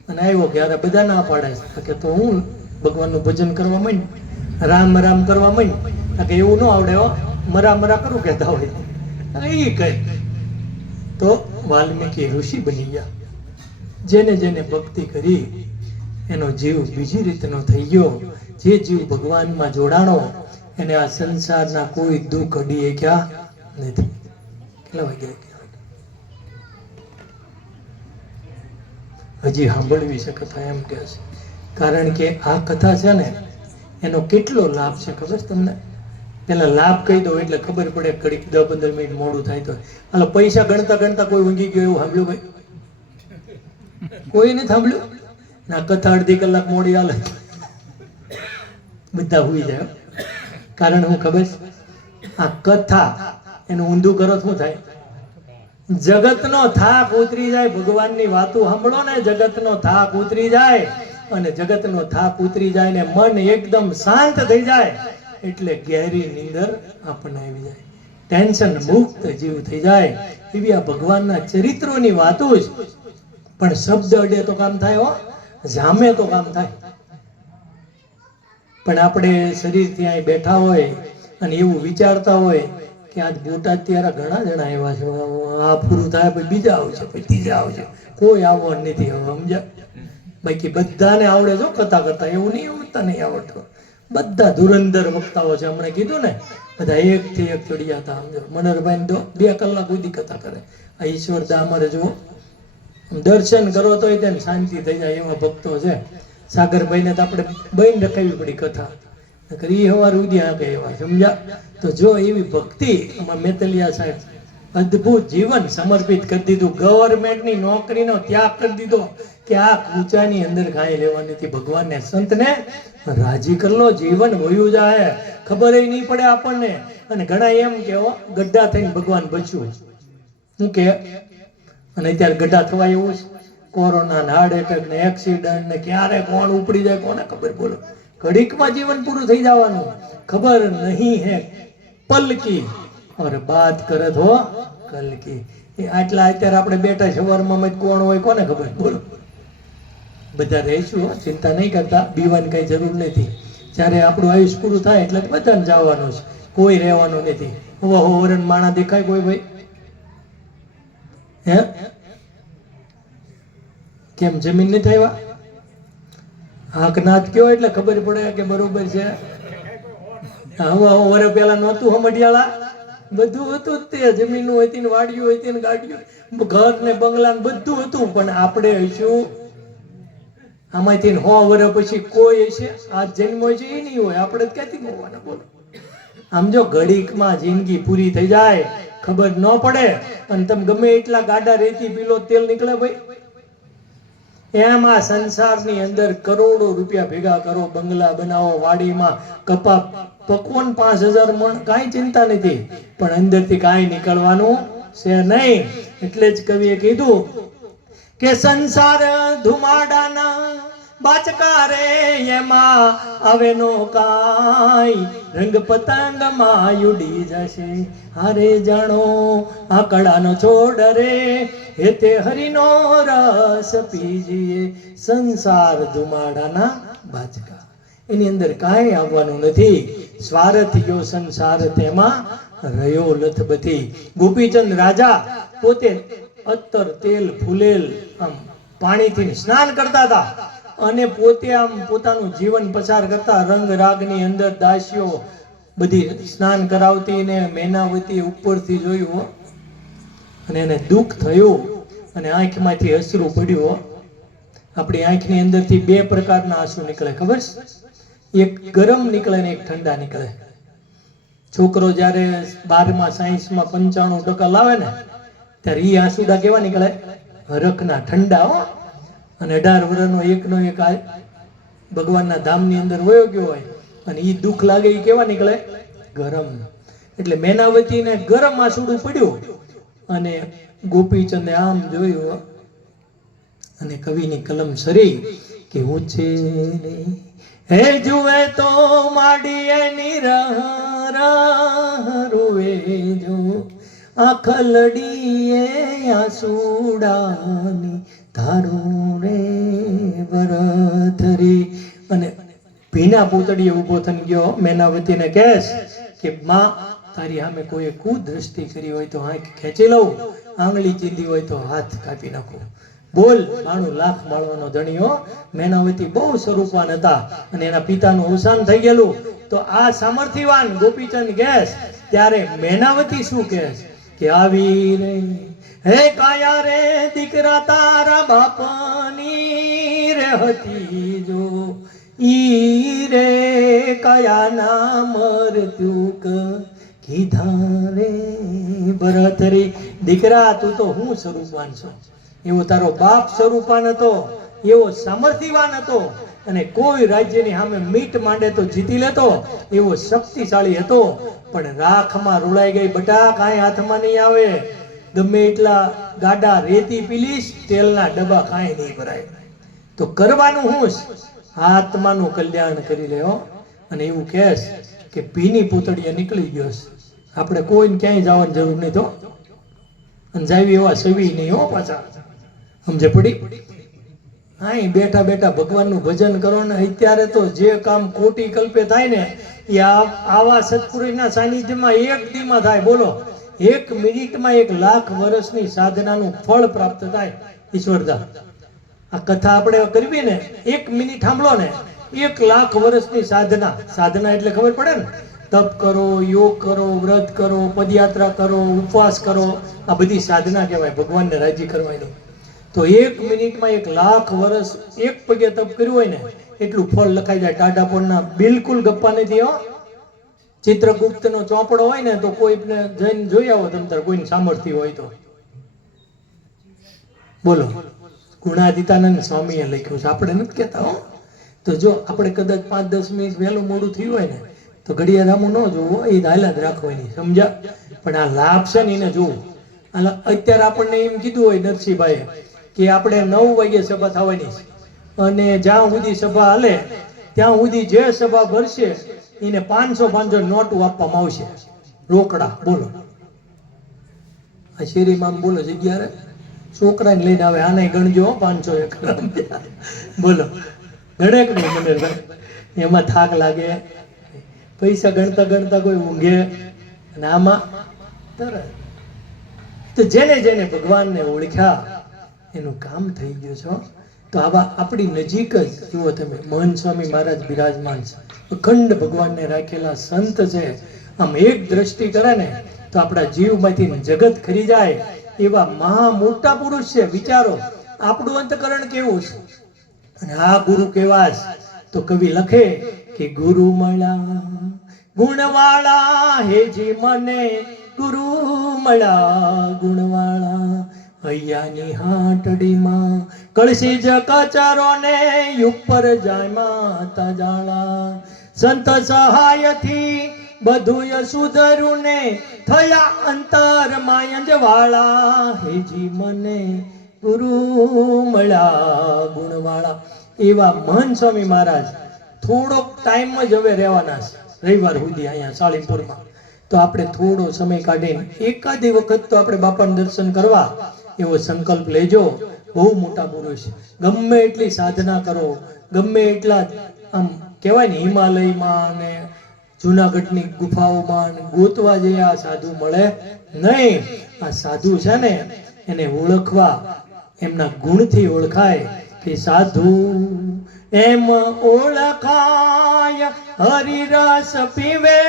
અને આવ્યો કે યાર બધા ના પાડે કે તો હું ભગવાનનું ભજન કરવા માંડ, રામ રામ કરવા માંડ. કે એવું ન આવડે હો, મરા મરા કરું કહેતા હોય. એ કહે તો વાલ્મીકી ઋષિ બની ગયા. જેને જેને ભક્તિ કરી એનો જીવ બીજી રીતનો થઈ ગયો. જે જીવ ભગવાનમાં જોડાણો એને આ સંસારના કોઈ દુઃખ અડીએ ક્યાં નથી. કેટલા વાગ્યા? હજી સાંભળવી છે કથા એમ કે છે. કારણ કે આ કથા છે ને એનો કેટલો લાભ છે ખબર છે તમને? પેલા લાભ કહી દો એટલે ખબર પડે ઘડીક 10-15 મિનિટ મોડું થાય તો. હાલો, પૈસા ગણતા ગણતા કોઈ ઊંઘી ગયો એવું સાંભળ્યું ભાઈ? કોઈ નથી સાંભળ્યું? ના, કથા અડધી કલાક મોડી હાલે બધા હુઈ જાય. કારણ હું ખબર છે? આ કથા એનું ઊંધું કરો શું થાય? જગતનો થાક ઉતરી જાય. ભગવાનની વાતો સાંભળો ને, જગતનો થાક ઉતરી જાય. અને જગતનો થાક ઉતરી જાય ને મન એકદમ શાંત થઈ જાય એટલે ગહેરી નીંદર આપણને આવી જાય. ટેન્શન મુક્ત જીવ થઈ જાય. એવી આ ભગવાનના ચરિત્રોની વાતો જ. પણ શબ્દ અડે તો કામ થાય હો, જામે તો કામ થાય. પણ આપણે શરીરથી અહીં બેઠા હોય અને એવું વિચારતા હોય કે આજ બોટાદ ત્યારે ઘણા જણા આવ્યા છે, આ પૂરું થાય પછી બીજા આવશે, પછી ત્રીજા આવશે, કોઈ આવવાનું નથી. હવે સમજ્યા? બાકી બધાને આવડે જો કથા કરતા, એવું નહીં આવડતા નહીં આવડતું. બધા ધુરંધર વક્તાઓ છે. હમણાં કીધું ને, બધા એકથી એક ચડિયા હતા. સમજો, મનોહરભાઈ 2 કલાક સુધી કથા કરે. આ ઈશ્વર દામરે જુઓ, દર્શન કરો તો તેને શાંતિ થઈ જાય એવા ભક્તો છે. સાગરભાઈને તો આપણે બહેન રખાવી પડી કથા, એ હવાર ઉદી આગે એવા. સમજ્યા? તો જો એવી ભક્તિ અમારા મેતલિયા સાહેબ અદ્ભુત જીવન સમર્પિત કરી દીધું. ગવર્મેન્ટની નોકરીનો ત્યાગ કરી દીધો કે આ કૂચાની અંદર કાંઈ લેવાની નથી. ભગવાનને સંતને રાજી કરલો, જીવન વયું જાય, ખબર નહીં પડે આપણને. અને ઘણા એમ કે ગड्ढा થઈને ભગવાન બચ્યું. શું કે? અને અત્યારે ગड्ढा થવા એવું છે. કોરોના, હાર્ટ એટેક ને એક્સિડન્ટ ને ક્યારે કોણ ઉપડી જાય કોને ખબર? બોલો, ઘડીકમાં જીવન પૂરું થઈ જવાનું. ખબર નહીં હે પલ કી और बात करत हो कल की. આટલા અત્યારે આપણે બેઠા સવારમાં કોણ હોય કોને ખબર? બોલો, બધા રહીશું, ચિંતા નહીં કરતા, બીવાની કઈ જરૂર નથી. જ્યારે આપણું આયુષ પૂરું થાય એટલે બધાને જવાનું છે, કોઈ રહેવાનું નથી. વરણ માણા દેખાય કોઈ ભાઈ? હે કેમ જમીન નથી આવ્યા? હાક નાથ કયો એટલે ખબર પડે કે બરોબર છે. વર પેલા નહોતું હમડિયાળા, બધું હતું જ તે. જમીન હતી ને વાડીઓ હતી ને ગાડીઓ, ઘર ને બંગલા બધું હતું. પણ આપણે હશું આમાંથી 100 વર્ષ પછી કોઈ હશે આ જન્મ હોય છે એ નહીં હોય. આપણે ક્યાંથી હોવાના? બોલો. આમ જો ઘડીકમાં જિંદગી પૂરી થઈ જાય, ખબર ન પડે. અને તમે ગમે એટલા ગાડા રેતી પીલો, તેલ નીકળે ભાઈ? એમ આ સંસારની અંદર કરોડો રૂપિયા ભેગા કરો, બંગલા બનાવો, વાડીમાં કપા પકવો ને 5000 મણ, કાંઈ ચિંતા નથી. પણ અંદરથી કાંઈ નીકળવાનું છે નહીં. એટલે જ કવિએ કીધું કે સંસાર ધુમાડાના બાચકા રે, એમાં આવે નો કાંઈ, રંગ પતંગમાં ઉડી જશે. હારે જાણો આકડાનો છોડ રે, હેતે હરિનો રસ પીજીએ. સંસાર ધુમાડાના બાચકા, એની અંદર કાંઈ આવવાનું નથી. સ્વાર્થિયો સંસાર તેમાં રહ્યો લથબથી. ગોપીચંદ રાજા પોતે અત્તર તેલ ફૂલેલ આમ પાણીથી સ્નાન કરતા હતા અને પોતે આમ પોતાનું જીવન પસાર કરતા. રંગ રાગની અંદર દાસીઓ બધી સ્નાન કરાવતી ને મેનાવતી ઉપરથી જોયું અને એને દુઃખ થયું અને આંખમાંથી અશ્રુ પડ્યું. આપણી આંખની અંદરથી 2 પ્રકારના આંસુ નીકળે, ખબર છે? એક ગરમ નીકળે ને એક ઠંડા નીકળે. છોકરો જ્યારે 12મા સાયન્સમાં 95% લાવે ને ત્યારે એ આંસુડા કેવા નીકળે? હરખના, ઠંડા. અને 18 વર્ષનો એકનો એક ભગવાનના ધામની અંદર વયો ગયો હોય અને એ દુઃખ લાગે એ કેવા નીકળે? ગરમ. એટલે મેનાવતીને ગરમ આંસુડું પડ્યું અને ગોપીચંદે આમ જોયું અને કવિની કલમ સરી કે ઊંચે હે જુએ તો માડીએ નિરહરુવે જો, આખલડીએ આંસુડાની ધારું રે વરથરી. અને ભીના પૂતળીએ ઊભો થઈ ગયો. મેનાવતીને કહેશ કે માં, તારી સામે કોઈ કુદ્રષ્ટિ કરી હોય તો આંખ ખેંચી લઉં, આંગળી ચીંધી હોય તો હાથ કાપી નાખું. બોલ. 92 લાખ માળવાનો ધણીઓ. મેનાવતી બહુ સ્વરૂપવાન હતા અને એના પિતાનું અવસાન થઈ ગયેલું. તો આ સામર્થ્યવાન ગોપીચંદ કહેશ ત્યારે મેનાવતી શું કહેશ કે આવી રે હે કાયા રે દીકરા તારા બાપની રે હતી જો ઈ રે કયા ના મૃત્યુક કીધા રે ભરતરી દીકરા તું તો હું સ્વરૂપવાન છો એવો તારો બાપ સ્વરૂપાન હતો એવો સામર્થ્યવાન હતો અને કોઈ રાજ્યની સામે મીટ માંડે તો જીતી લેતો એવો શક્તિશાળી હતો પણ રાખમાં રૂળાઈ ગઈ બટા કાંઈ હાથમાં નહીં આવે ગમે એટલા ગાડા રેતી પીલીશ તેલના ડબ્બા કાંઈ નહીં ભરાય તો કરવાનું હું આત્માનું કલ્યાણ કરી લેવો અને એવું કહેશ કે ભીની પૂતળીએ નીકળી ગયો આપણે કોઈને ક્યાંય જવાની જરૂર નહીં તો અને જાવી એવા સેવી નહીં હો પાછા સમજે પડી હા બેઠા બેઠા ભગવાનનું ભજન કરો ને અત્યારે તો જે કામ કોટી કલ્પે થાય ને એ આવા સત્પુરુષના સાનિધ્યમાં એક દીમાં થાય બોલો 1 મિનિટમાં 1 લાખ વર્ષની સાધનાનું ફળ પ્રાપ્ત થાય ઈશ્વરદા આ કથા આપણે કરવી ને 1 મિનિટ સાંભળો ને 1 લાખ વર્ષની સાધના એટલે ખબર પડે ને તપ કરો યોગ કરો વ્રત કરો પદયાત્રા કરો ઉપવાસ કરો આ બધી સાધના કહેવાય ભગવાનને રાજી કરવાની તો 1 મિનિટમાં 1 લાખ વર્ષ એક પગે તપ કર્યું હોય ને એટલું ફળ લખાઈ જાય ટાઢાપણના બિલકુલ ગપ્પા નથી હો ચિત્રગુપ્તનો ચોપડો હોય ને તો કોઈને જઈને જોઈ આવો તમ તાર કોઈની સામર્થ્ય હોય તો બોલો ગુણાદિતાનંદ સ્વામીએ લખ્યું છે આપણે નથી કહેતા હો તો જો આપણે કદાચ 5-10 મિનિટ વહેલું મોડું થયું હોય ને તો ઘડિયાળામાં ન જોવું એ હાલત રાખવાની સમજ્યા પણ આ લાભ છે ને એને જોવું અત્યારે આપણને એમ કીધું હોય નરસિંહભાઈએ કે આપણે 9 વાગે સભા થવાની અને જ્યાં સુધી સભા હાલે ત્યાં સુધી જે સભા ભરશે એને 500 નોટો આપવામાં આવશે રોકડા બોલો આ શેરીમાં બોલો જગ્યા છોકરાને લઈને આવે આને ગણજો 500 બોલો ગણેક નહીં મનોહરભાઈ એમાં થાક લાગે પૈસા ગણતા ગણતા કોઈ ઊંઘે અને આમાં તરત તો જેને જેને ભગવાનને ઓળખ્યા એનું કામ થઈ ગયું છે તો આવા આપણી નજીક જ જુઓ તમે મહન સ્વામી મહારાજ બિરાજમાન છે અખંડ ભગવાનને રાખેલા સંત છે આમ એક દ્રષ્ટિ કરે ને તો આપણા જીવમાંથી જગત ખરી જાય એવા મહા મોટા પુરુષ છે વિચારો આપણું અંતકરણ કેવું છે અને આ ગુરુ કેવા છે તો કવિ લખે કે ગુરુ મળ્યા ગુણવાળા હેજી મને ગુરુ મળ્યા ગુણવાળા હૈયાની હાટડીમાં કળશી જ કચરો ને ઉપર જાય માતા જાળા સંત સહાયથી બધું સુધરું ને થયા અંતર માયંજ વાળા હેજી મને ગુરુ મળ્યા ગુણવાળા એવા મહન સ્વામી મહારાજ થોડોક ટાઈમ જ હવે રહેવાના છે રવિવાર સુધી અહીંયા સાળીમપુરમાં તો આપણે થોડો સમય કાઢીને એકાદી વખત તો આપણે બાપાનું દર્શન કરવા એવો સંકલ્પ લેજો બહુ મોટા પુરુષ ગમે એટલી સાધના કરો ગમે એટલા આમ કહેવાય ને હિમાલયમાં ને જુનાગઢની ગુફાઓમાં ગોતવા જઈએ આ સાધુ મળે નહીં આ સાધુ છે ને એને ઓળખવા એમના ગુણથી ઓળખાય કે સાધુ એમ ઓળખાય હરિરસ પીવે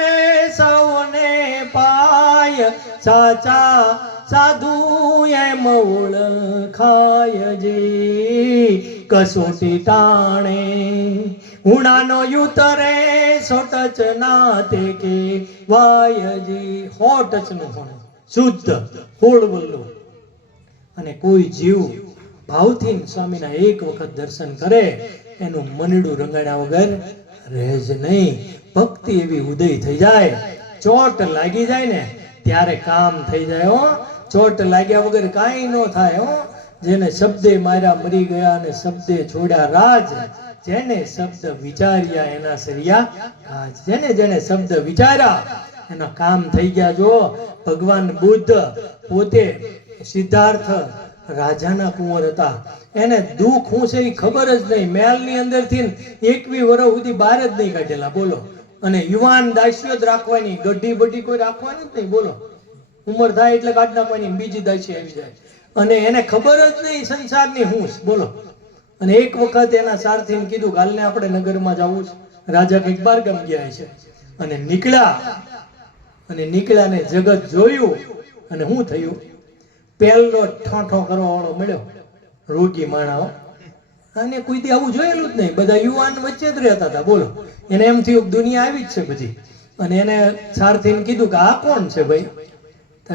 સૌને પાય સાચા સાધુ એમ ઓળખાય જી કસોટી ટાણે ઉણાનો યુતરે સોટચ નાતે કે વાયજી હોટચ નું પણ શુદ્ધ હોળવલ્લું અને કોઈ જીવ ભાવથી સ્વામીના એક વખત દર્શન કરે એનું મનડું રંગાડ્યા વગર રહે જ નહીં ભક્તિ એવી ઉદય થઈ જાય ચોટ લાગી જાય ને ત્યારે કામ થઈ જાય હો ચોટ લાગ્યા વગર કાંઈ ન થાય હો જેને શબ્દે માર્યા મરી ગયા અને શબ્દે છોડ્યા રાજ જેને શબ્દ વિચાર્યા એના સરિયા કાજ જેને જેને શબ્દ વિચાર્યા એના કામ થઈ ગયા જો ભગવાન બુદ્ધ પોતે સિદ્ધાર્થ રાજાના કુંવર હતા એને દુઃખ શું છે એ ખબર જ નહીં મહેલની અંદરથી 21 વર્ષ સુધી બહાર જ નહીં કાઢેલા બોલો અને યુવાન દાસીઓ જ રાખવાની ગઢી બઢી કોઈ રાખવાની જ નહીં બોલો ઉંમર થાય એટલે કાઢ નાખવાની બીજી દાસી આવી જાય અને એને ખબર જ નહીં સંસારની હું બોલો અને એક વખત એના સારથીને કીધું કાલને આપણે નગરમાં જવું છે રાજા કંઈક બાર ગામ ગયા છે અને નીકળ્યા ને જગત જોયું અને શું થયું પહેલો ઠોઠો કરવા વાળો મળ્યો રોગી માણસ અને કોઈ દી આવું જોયેલું જ નહીં, બધા યુવાન વચ્ચે જ રહેતા હતા. બોલો, એને એમ થયું દુનિયા આવી જ છે બધી. અને એને સારથીને કીધું કે આ કોણ છે ભાઈ?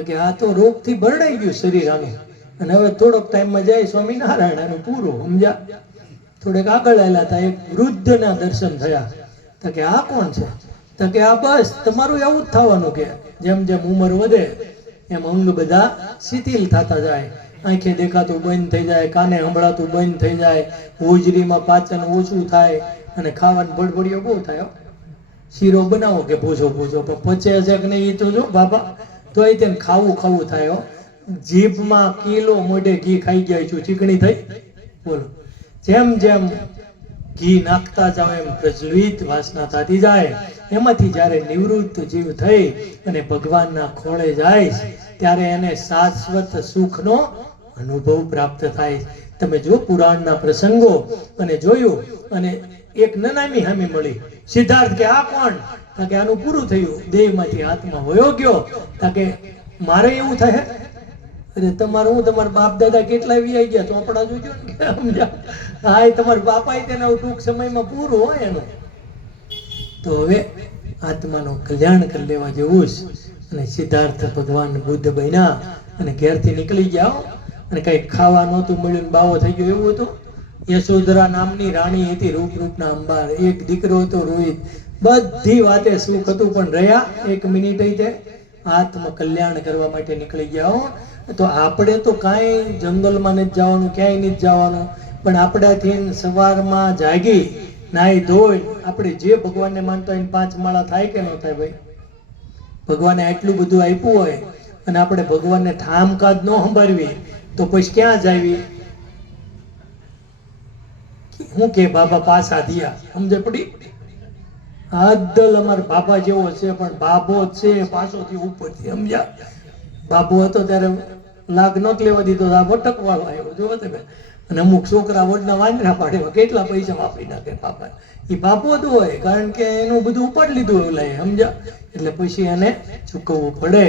કે આ તો રોગથી બરડાઈ ગયું શરીર આનું, અને હવે થોડોક ટાઈમમાં જાય સ્વામિનારાયણ આનું પૂરું. સમજ્યા? થોડેક આગળ આવેલા હતા, એક વૃદ્ધના દર્શન થયા. કે આ કોણ છે? કે આ બસ તમારું એવું જ થવાનું, કે જેમ જેમ ઉંમર વધે એમ અંગ બધા શિથિલ થતા જાય, આંખે દેખાતું બંધ થઈ જાય, કાને સંભળાતું બંધ થઈ જાય, હોજરીમાં પાચન ઓછું થાય, અને ખાવાનું ભડભડિયો બહુ થાય. શીરો બનાવો કે ભૂજો ભૂજો, પણ પચે છે કે નહીં એ તો જો બાબા, તો એ તેને ખાવું ખાવું થાય. જીભમાં કિલો મોઢે ઘી ખાઈ ગયા છું, ચીકણી થઈ. બોલો, જેમ જેમ ઘી નાખતા જાવ એમ પ્રજ્વલિત વાસના થતી જાય. એમાંથી જ્યારે નિવૃત્ત જીવ થઈ અને ભગવાનના ખોળે જાય ત્યારે એને શાશ્વત સુખનો અનુભવ પ્રાપ્ત થાય. તમે જો પુરાણના પ્રસંગો અને જોયું, અને એક નનામી હામી મળી. સિદ્ધાર્થ કે આ કોણ? કે આનું પૂરું થયું, દેહમાંથી આત્મા વયો ગયો. કે મારે એવું થાય? અરે તમારું હું, તમારા બાપ દાદા કેટલા વી આવી ગયા તો આપણા જોજો ને. સમજ્યા? હા, એ તમારા બાપા તેના ટૂંક સમયમાં પૂરું હોય એનું. તો હવે આત્માનું કલ્યાણ કરી લેવા જેવું જ. અને સિદ્ધાર્થ ભગવાન બુદ્ધ બન્યા અને ઘેરથી નીકળી ગયા. અને કંઈક ખાવા નહોતું મળ્યું, બાવો થઈ ગયો એવું હતું. યશોધરા નામની રાણી હતી, રૂપ રૂપના અંબાર. એક દીકરો હતો રોહિત. બધી વાતે સુખ હતું, પણ રહ્યા એક મિનિટ તે આત્મ કલ્યાણ કરવા માટે નીકળી ગયા. તો આપણે તો કાંઈ જંગલમાં નથી જવાનું, ક્યાંય નથી જવાનું, પણ આપણાથી સવારમાં જાગી નાહી ધોઈ આપણે જે ભગવાનને માનતા હોય 5 માળા થાય કે ન થાય? ભાઈ, ભગવાને આટલું બધું આપ્યું હોય અને આપણે ભગવાનને ઠામકાજ ન સંભાળવી તો પછી ક્યાં જાવી? હું કે બાબા પાછા દિયા, સમજે પડી? આદલ અમારા બાબા જેવો છે, પણ બાબો છે પાછોથી ઉપરથી. સમજ્યા? બાબો હતો ત્યારે લાગ નહોત લેવા દીધો, આ વટકવાળો આવ્યો. જોવો તમે. અને અમુક છોકરા વડના વાંદરા પાડે, કેટલા પૈસા વાપરી નાખે બાપા. એ બાપો જ હોય, કારણ કે એનું બધું ઉપાડ લીધું એવું લાગે. સમજ્યા? એટલે પછી એને ચૂકવવું પડે.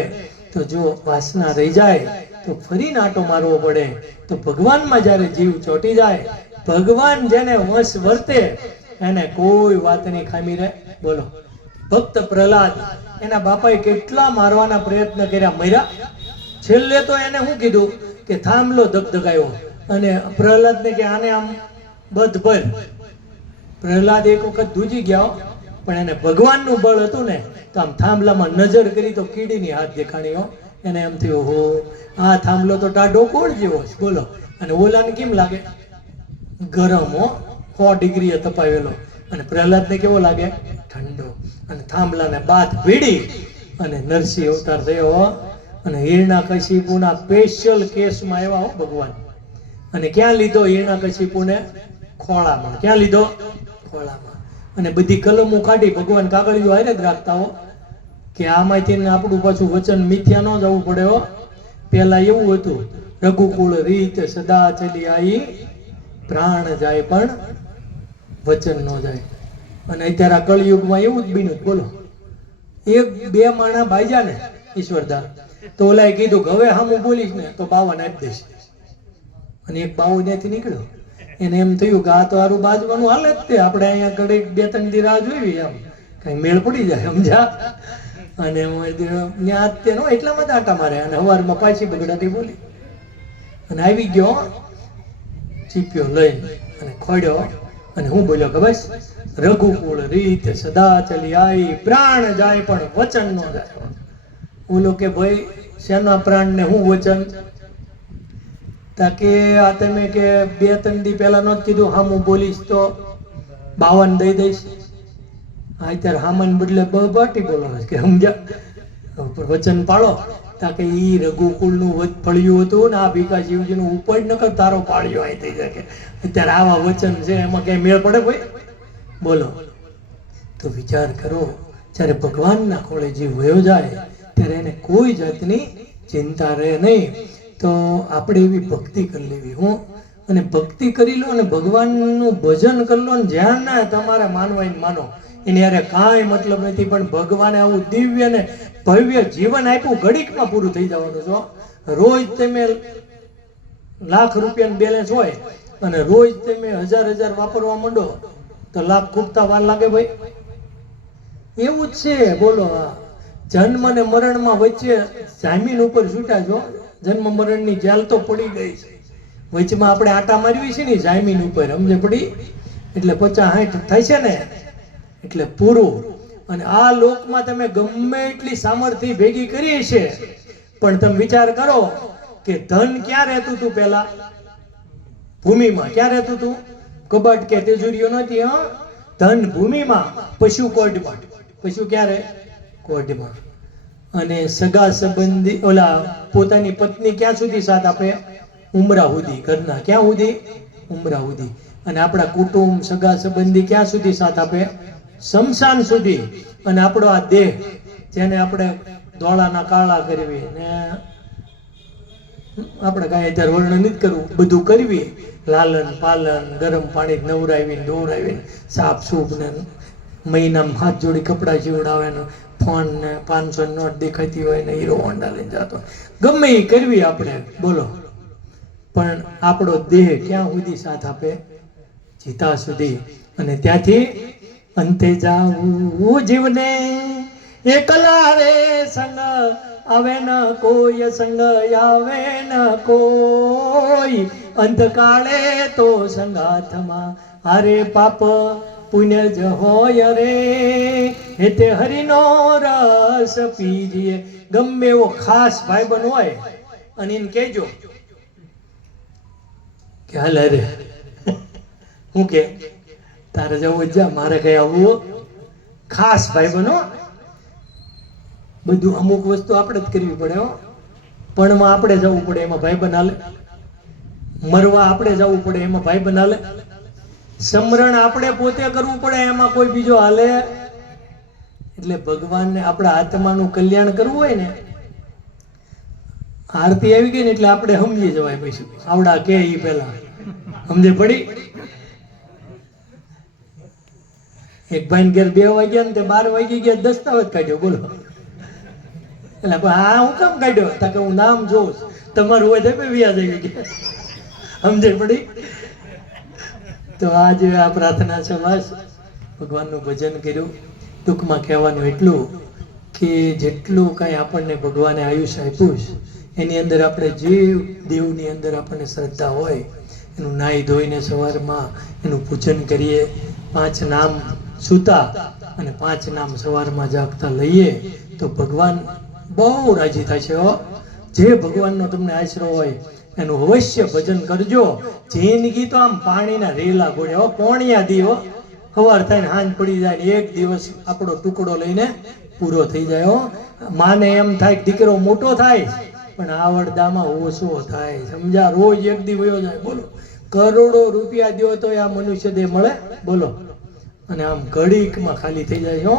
તો જો વાસના રહી જાય તો ફરી નાટો મારવો પડે. તો ભગવાનમાં જ્યારે જીવ ચોંટી જાય, ભગવાન જેને વશ વર્તે એને કોઈ વાતની ખામી રહે? બોલો. ભક્ત પ્રહલાદ, એના બાપાએ કેટલા મારવાના પ્રયત્ન કર્યા, મર્યા. છેલ્લે તો એને શું કીધું કે થાંભલો ધગધગાયો, અને પ્રહલાદને કે આને આમ બધ ભર. પ્રહલાદ એક વખત ધૂજી ગયા, પણ એને ભગવાનનું બળ હતું ને, તો આમ થાંભલામાં નજર કરી તો કીડીની હાથ દેખાણી. એને એમ થયું, હો આ થાંભલો તો ટાઢો કોળ જેવો છે. બોલો. અને ઓલાને કેમ લાગે? ગરમ, 100 ડિગ્રીએ તપાવેલો. અને પ્રહલાદને કેવો લાગે? ઠંડો. અને થાંભલાને બાદ ભીડી અને નરસિંહ અવતાર થયો. અને હિરણ્યકશિપુના સ્પેશિયલ કેસમાં આવ્યા ભગવાન. અને ક્યાં લીધો હિરણ્યકશિપુને? ખોળામાં. ક્યાં લીધો? ખોળામાં. અને બધી કલમો કાઢી. ભગવાન કાગળિયો હારે જ રાખતા હો, કે આમાંથી આપણું પાછું વચન મિથ્યા ન જવું પડે. હો, પેલા એવું હતું, રઘુકુળ રીત સદા ચલી આવી, પ્રાણ જાય પણ વચન ન જાય. અને અત્યારે આ કળિયુગમાં એવું જ બન્યું. બોલો. 1-2 માણા બાજ્યા ને ઈશ્વરદાસ, તો ઓલાએ કીધું કે હવે હું બોલીશ ને તો 52 આપી દઈશ. અને એક બાવો ત્યાંથી નીકળ્યો. એને એમ થયું કે આ તો સારું બાજવાનું હાલે જ તે, આપણે અહીંયા ઘડી 2-3 દી રાહ જોઈ, એમ કઈ મેળ પડી જાય. સમજા? અને ત્યાં તેનો એટલામાં જ આટા મારે. અને સવારમાં પાછી બગડાટી બોલી અને આવી ગયો ચીપ્યો લઈને અને ખોડ્યો. અને હું બોલ્યો કે બસ રઘુકુળ રીત સદા ચલી આવી, પ્રાણ જાય પણ વચન ન જાય. ઓલો કે ભાઈ શેના પ્રાણ ને હું વચન? તાકે આ તમે કે 2-3 દી પહેલા નહોતું કીધું હા હું બોલીશ તો 52 દઈ દઈશ. અત્યારે હામાન બદલે બાટી બોલો કે સમજ્યા? વચન પાળો. તાકે ઈ રઘુકુળનું ફળિયું હતું ને આ ભીખા શિવજીનું ઉપડ ન કર, તારો પાળ્યો અહીં થઈ જાય. અત્યારે આવા વચન છે, એમાં કઈ મેળ પડે ભાઈ? બોલો. તો વિચાર કરો, જ્યારે ભગવાનના ખોળે જીવ વયો જાય ત્યારે એને કોઈ જાતની ચિંતા રહે નહીં. તો આપણે એવી ભક્તિ કરી લેવી. હું અને ભક્તિ કરી લો અને ભગવાનનું ભજન કરી લો, ને જ્યાં ના તમારે માનવાય માનો, એની યારે કાંઈ મતલબ નથી. પણ ભગવાને આવું દિવ્ય ને ભવ્ય જીવન આપ્યું, ઘડીકમાં પૂરું થઈ જવાનું છો. રોજ તમે લાખ રૂપિયાનું બેલેન્સ હોય અને રોજ તમે 1000 વાપરવા માંડો તો લાખ ખૂટતા વાર લાગે ભાઈ? એવું જ છે. બોલો, જન્મ અને મરણમાં વચ્ચે જામીન ઉપર છૂટા છો. જન્મ મરણની જેલ તો પડી ગઈ છે, વચમાં આપણે આટા મારવી છે ને જામીન ઉપર, સમજે પડી? એટલે 50-60 થાય છે ને એટલે પૂરું. અને આ લોકમાં તમે ગમે એટલી સામર્થ્ય ભેગી કરી છે, પણ તમે વિચાર કરો કે ધન ક્યાં રહેતું હતું પહેલા? ભૂમિમાં. ક્યાં રહેતું હતું? કબાટ કે તિજોરીઓ નહોતી. હા, ધન ભૂમિમાં, પશુ કોઢમાં. પશુ ક્યારે? કોઢમાં. અને સગા સંબંધી ઓલા પોતાની પત્ની ક્યાં સુધી સાથ આપે? ઉમરા સુધી. ઘરના ક્યાં સુધી? ઉમરા સુધી. અને આપણા કુટુંબ સગા સંબંધી ક્યાં સુધી સાથ આપે? શમશાન સુધી. અને આપણો આ દેહ જેને આપણે ધોળાના કાળા કરવી ને આપણે કાંઈ અત્યારે વર્ણન નથી કરવું, બધું કરવી, લાલન પાલન, ગરમ પાણી નવરાવીને ધોવરાવીને સાફ સૂફ ને મહિનામાં 5 જોડી કપડાં સીવડાવે ને ફોન ને 500 નોટ દેખાતી હોય ને હીરો હોન્ડા લઈને જતો, ગમે એ કરવી આપણે. બોલો, પણ આપણો દેહ ક્યાં સુધી સાથ આપે? જીતા સુધી. અને ત્યાંથી અંતે જાવું જીવને એકલા રે, સંગ આવે ન કોઈ, સંગ આવે ન કોઈ, અંતકાળે તો સંગાથમાં હારે પાપ પુણ્ય જ હોય રે, હેતે હરિનો રસ પીજીએ. ગમે એવો ખાસ ભાઈબંધ હોય અને એને કહેજો કે હાલ રે, હું કે તારે જવું જા, મારે કઈ આવવું? ખાસ ભાઈબંધ હો. બધું અમુક વસ્તુ આપણે જ કરવી પડે હો. પણ આપણે જવું પડે એમાં ભાઈબંધ હાલે? મરવા આપણે જવું પડે એમાં ભાઈબંધ હાલે? સમરણ આપણે પોતે કરવું પડે એમાં કોઈ બીજો હાલે? એટલે ભગવાનને આપણા આત્માનું કલ્યાણ કરવું હોય ને, આરતી આવી ગઈ ને એટલે આપણે સમજી જવાય. પછી આવડા કે ઈ પેલા સમજે પડી. એક ભાઈ ઘેર 2 વાગ્યા ને તે 12 વાગી ગયા દસ્તાવેજ કાઢ્યો. બોલો, એટલે હા હું કામ કાઢ્યો? તા કે હું નામ જોઉં, તમારું હોય તો વ્યાજ આવી ગયા. સમજે પડી? તો આજે આ પ્રાર્થના છે, બસ ભગવાનનું ભજન કર્યું. ટૂંકમાં કહેવાનું એટલું કે જેટલું કાંઈ આપણને ભગવાને આયુષ્ય આપ્યું છે એની અંદર આપણે જે દેવની અંદર આપણને શ્રદ્ધા હોય એનું નાહી ધોઈને સવારમાં એનું પૂજન કરીએ, 5 નામ સૂતા અને 5 નામ સવારમાં જાગતા લઈએ તો ભગવાન બહુ રાજી થાય છે હો. જે ભગવાનનો તમને આશરો હોય એનું અવશ્ય ભજન કરજો. જિંદગી તો આમ પાણીના રેલા ગોળે હો, પોણિયા દી હો. સવાર થાય ને હાંજ પડી જાય, એક દિવસ આપણો ટુકડો લઈને પૂરો થઈ જાય હો. માને એમ થાય દીકરો મોટો થાય પણ આવડદામાં ઓછો થાય. સમજા? રોજ એક દી વયો જાય. બોલો, કરોડો રૂપિયા દ્યો તો આ મનુષ્ય દેહ મળે? બોલો. અને આમ ઘડીકમાં ખાલી થઈ જાય હો.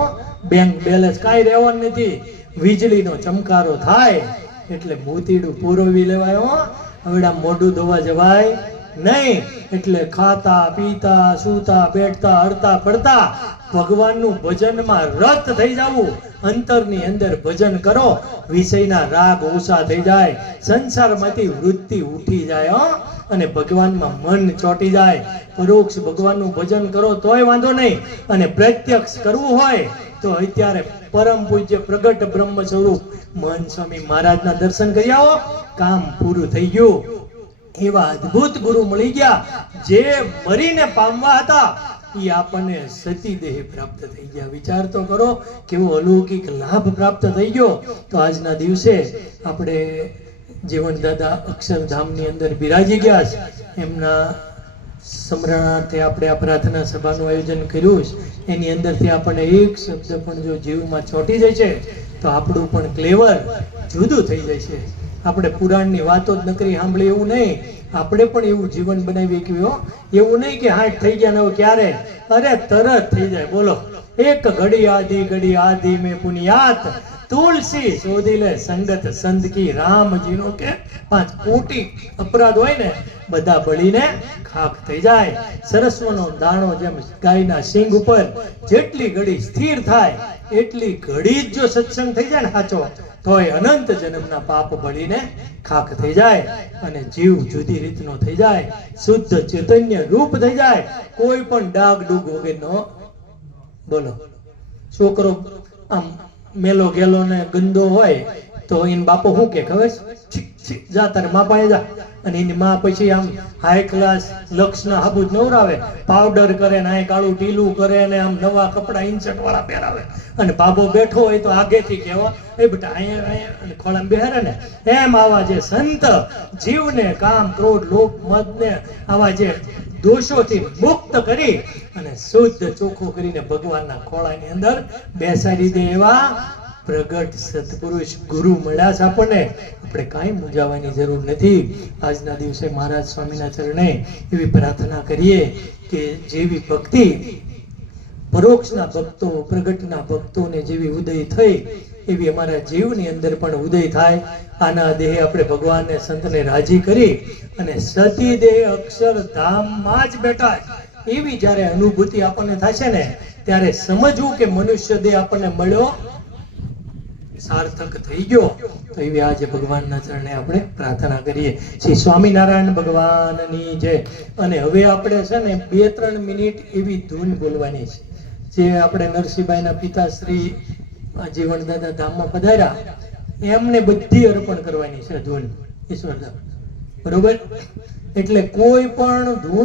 બેંક બેલેન્સ કાંઈ રહેવાનું નથી. વીજળીનો ચમકારો થાય એટલે મોતીડું પુરોવી લેવાય હો. હવે મોઢું ધોવા જવાય નહીં. એટલે ખાતા પીતા સૂતા બેઠતા હરતા પડતા ભગવાનનું ભજનમાં રત થઈ જવું. અંતરની અંદર ભજન કરો, વિષયના રાગ ઓછા થઈ જાય, સંસારમાંથી વૃત્તિ ઉઠી જાય હો. અને ભગવાનમાં મન ચોંટી જાય. પરોક્ષ ભગવાનનું ભજન કરો તોય વાંધો નહીં, અને પ્રત્યક્ષ કરવું હોય તો અત્યારે પરમ પૂજ્ય પ્રગટ બ્રહ્મ સ્વરૂપ મહંત સ્વામી મહારાજના દર્શન કરી આવો. કામ પૂરું થઈ ગયું. એવા અદ્ભુત ગુરુ મળી ગયા જે મરીને પામવા હતા એ આપણને સતી દેહ પ્રાપ્ત થઈ ગયા. વિચાર તો કરો કેવો અલૌકિક લાભ પ્રાપ્ત થઈ ગયો. તો આજના દિવસે આપણે જીવન દાદા અક્ષરધામની અંદર બિરાજી ગયા છે. એમના સ્મરણાર્થે આપણે આ પ્રાર્થના સભાનું આયોજન કર્યું છે. એની અંદરથી આપણને એક શબ્દ પણ જો જીવમાં ચોંટી જાય છે તો આપણું પણ ક્લેવર જુદું થઈ જાય છે. આપણે પુરાણની વાતો જ નકરી સાંભળી એવું નહીં, આપણે પણ એવું જીવન બનાવી કે એવું નહીં કે 60 થઈ ગયા ને ક્યારે, અરે તરત થઈ જાય. બોલો, એક ઘડી આધી મેં પુનિયાત તુલસી શોધી લે સંગત સંત કી રામજીનો કે 5 કોટી અપરાધ હોય ને બધા બળીને ખાખ થઈ જાય. સરસ્વનો દાણો જેમ ગાયના સિંગ ઉપર જેટલી ઘડી સ્થિર થાય એટલી ઘડી જ જો સત્સંગ થઈ જાય ને સાચો તોય અનંત જન્મના પાપ બળીને ખાક થઈ જાય અને જીવ જુદી રીતનો થઈ જાય, શુદ્ધ ચૈતન્ય રૂપ થઈ જાય, કોઈ પણ ડાગ ડૂગ વગરનો. બોલો, છોકરો આમ મેલો ગેલો ને ગંદો હોય તો એન બાપો શું કે ખબર છે? જા તારે મા પાસે જા. અને એની માં પછી આમ હાઈ ક્લાસ લક્ષના હાબુ જ નવરાવે, પાવડર કરે ને આ કાળું ટીલું કરે ને આમ નવા કપડા ઇન્સર્ટ વાળા પહેરાવે, અને બાબો બેઠો હોય તો આગેથી કહેવા, એ બેટા અહીંયા અને ખોળામાં બેહારે ને. એમ આવા જે સંત જીવને કામ ક્રોધ લોભ મદ ને આવા જે દોષોથી મુક્ત કરી અને શુદ્ધ ચોખ્ખું કરીને ભગવાનના ખોળાની અંદર બેસાડી દે એવા પ્રગટ સત્પુરુષ ગુરુ મળ્યા છે આપણને. આપણે કાંઈ મૂંઝાવાની જરૂર નથી. આજના દિવસે મહારાજ સ્વામીના ચરણે એવી પ્રાર્થના કરીએ કે જેવી ભક્તિ પરોક્ષના ભક્તો પ્રગટના ભક્તોને જેવી ઉદય થઈ એવી અમારા જીવની અંદર પણ ઉદય થાય. આના દેહ આપણે ભગવાનને સંતને રાજી કરી અને સતી દેહ અક્ષરધામમાં જ બેઠા એવી જ્યારે અનુભૂતિ આપણને થશે ને ત્યારે સમજવું કે મનુષ્ય દેહ આપણને મળ્યો, સાર્થક થઈ ગયો. તો એવી આજે ભગવાનના ચરણે આપણે પ્રાર્થના કરીએ. શ્રી સ્વામિનારાયણ ભગવાનની જય. અને હવે આપણે છે ને 2-3 મિનિટ એવી ધૂન બોલવાની છે જે આપણે નરસિંહભાઈના પિતાશ્રી જીવનદાદા ધામમાં પધાર્યા એમને બધી અર્પણ કરવાની છે ધૂન ઈશ્વરદાસ. બરોબર? એટલે કોઈ પણ ધૂન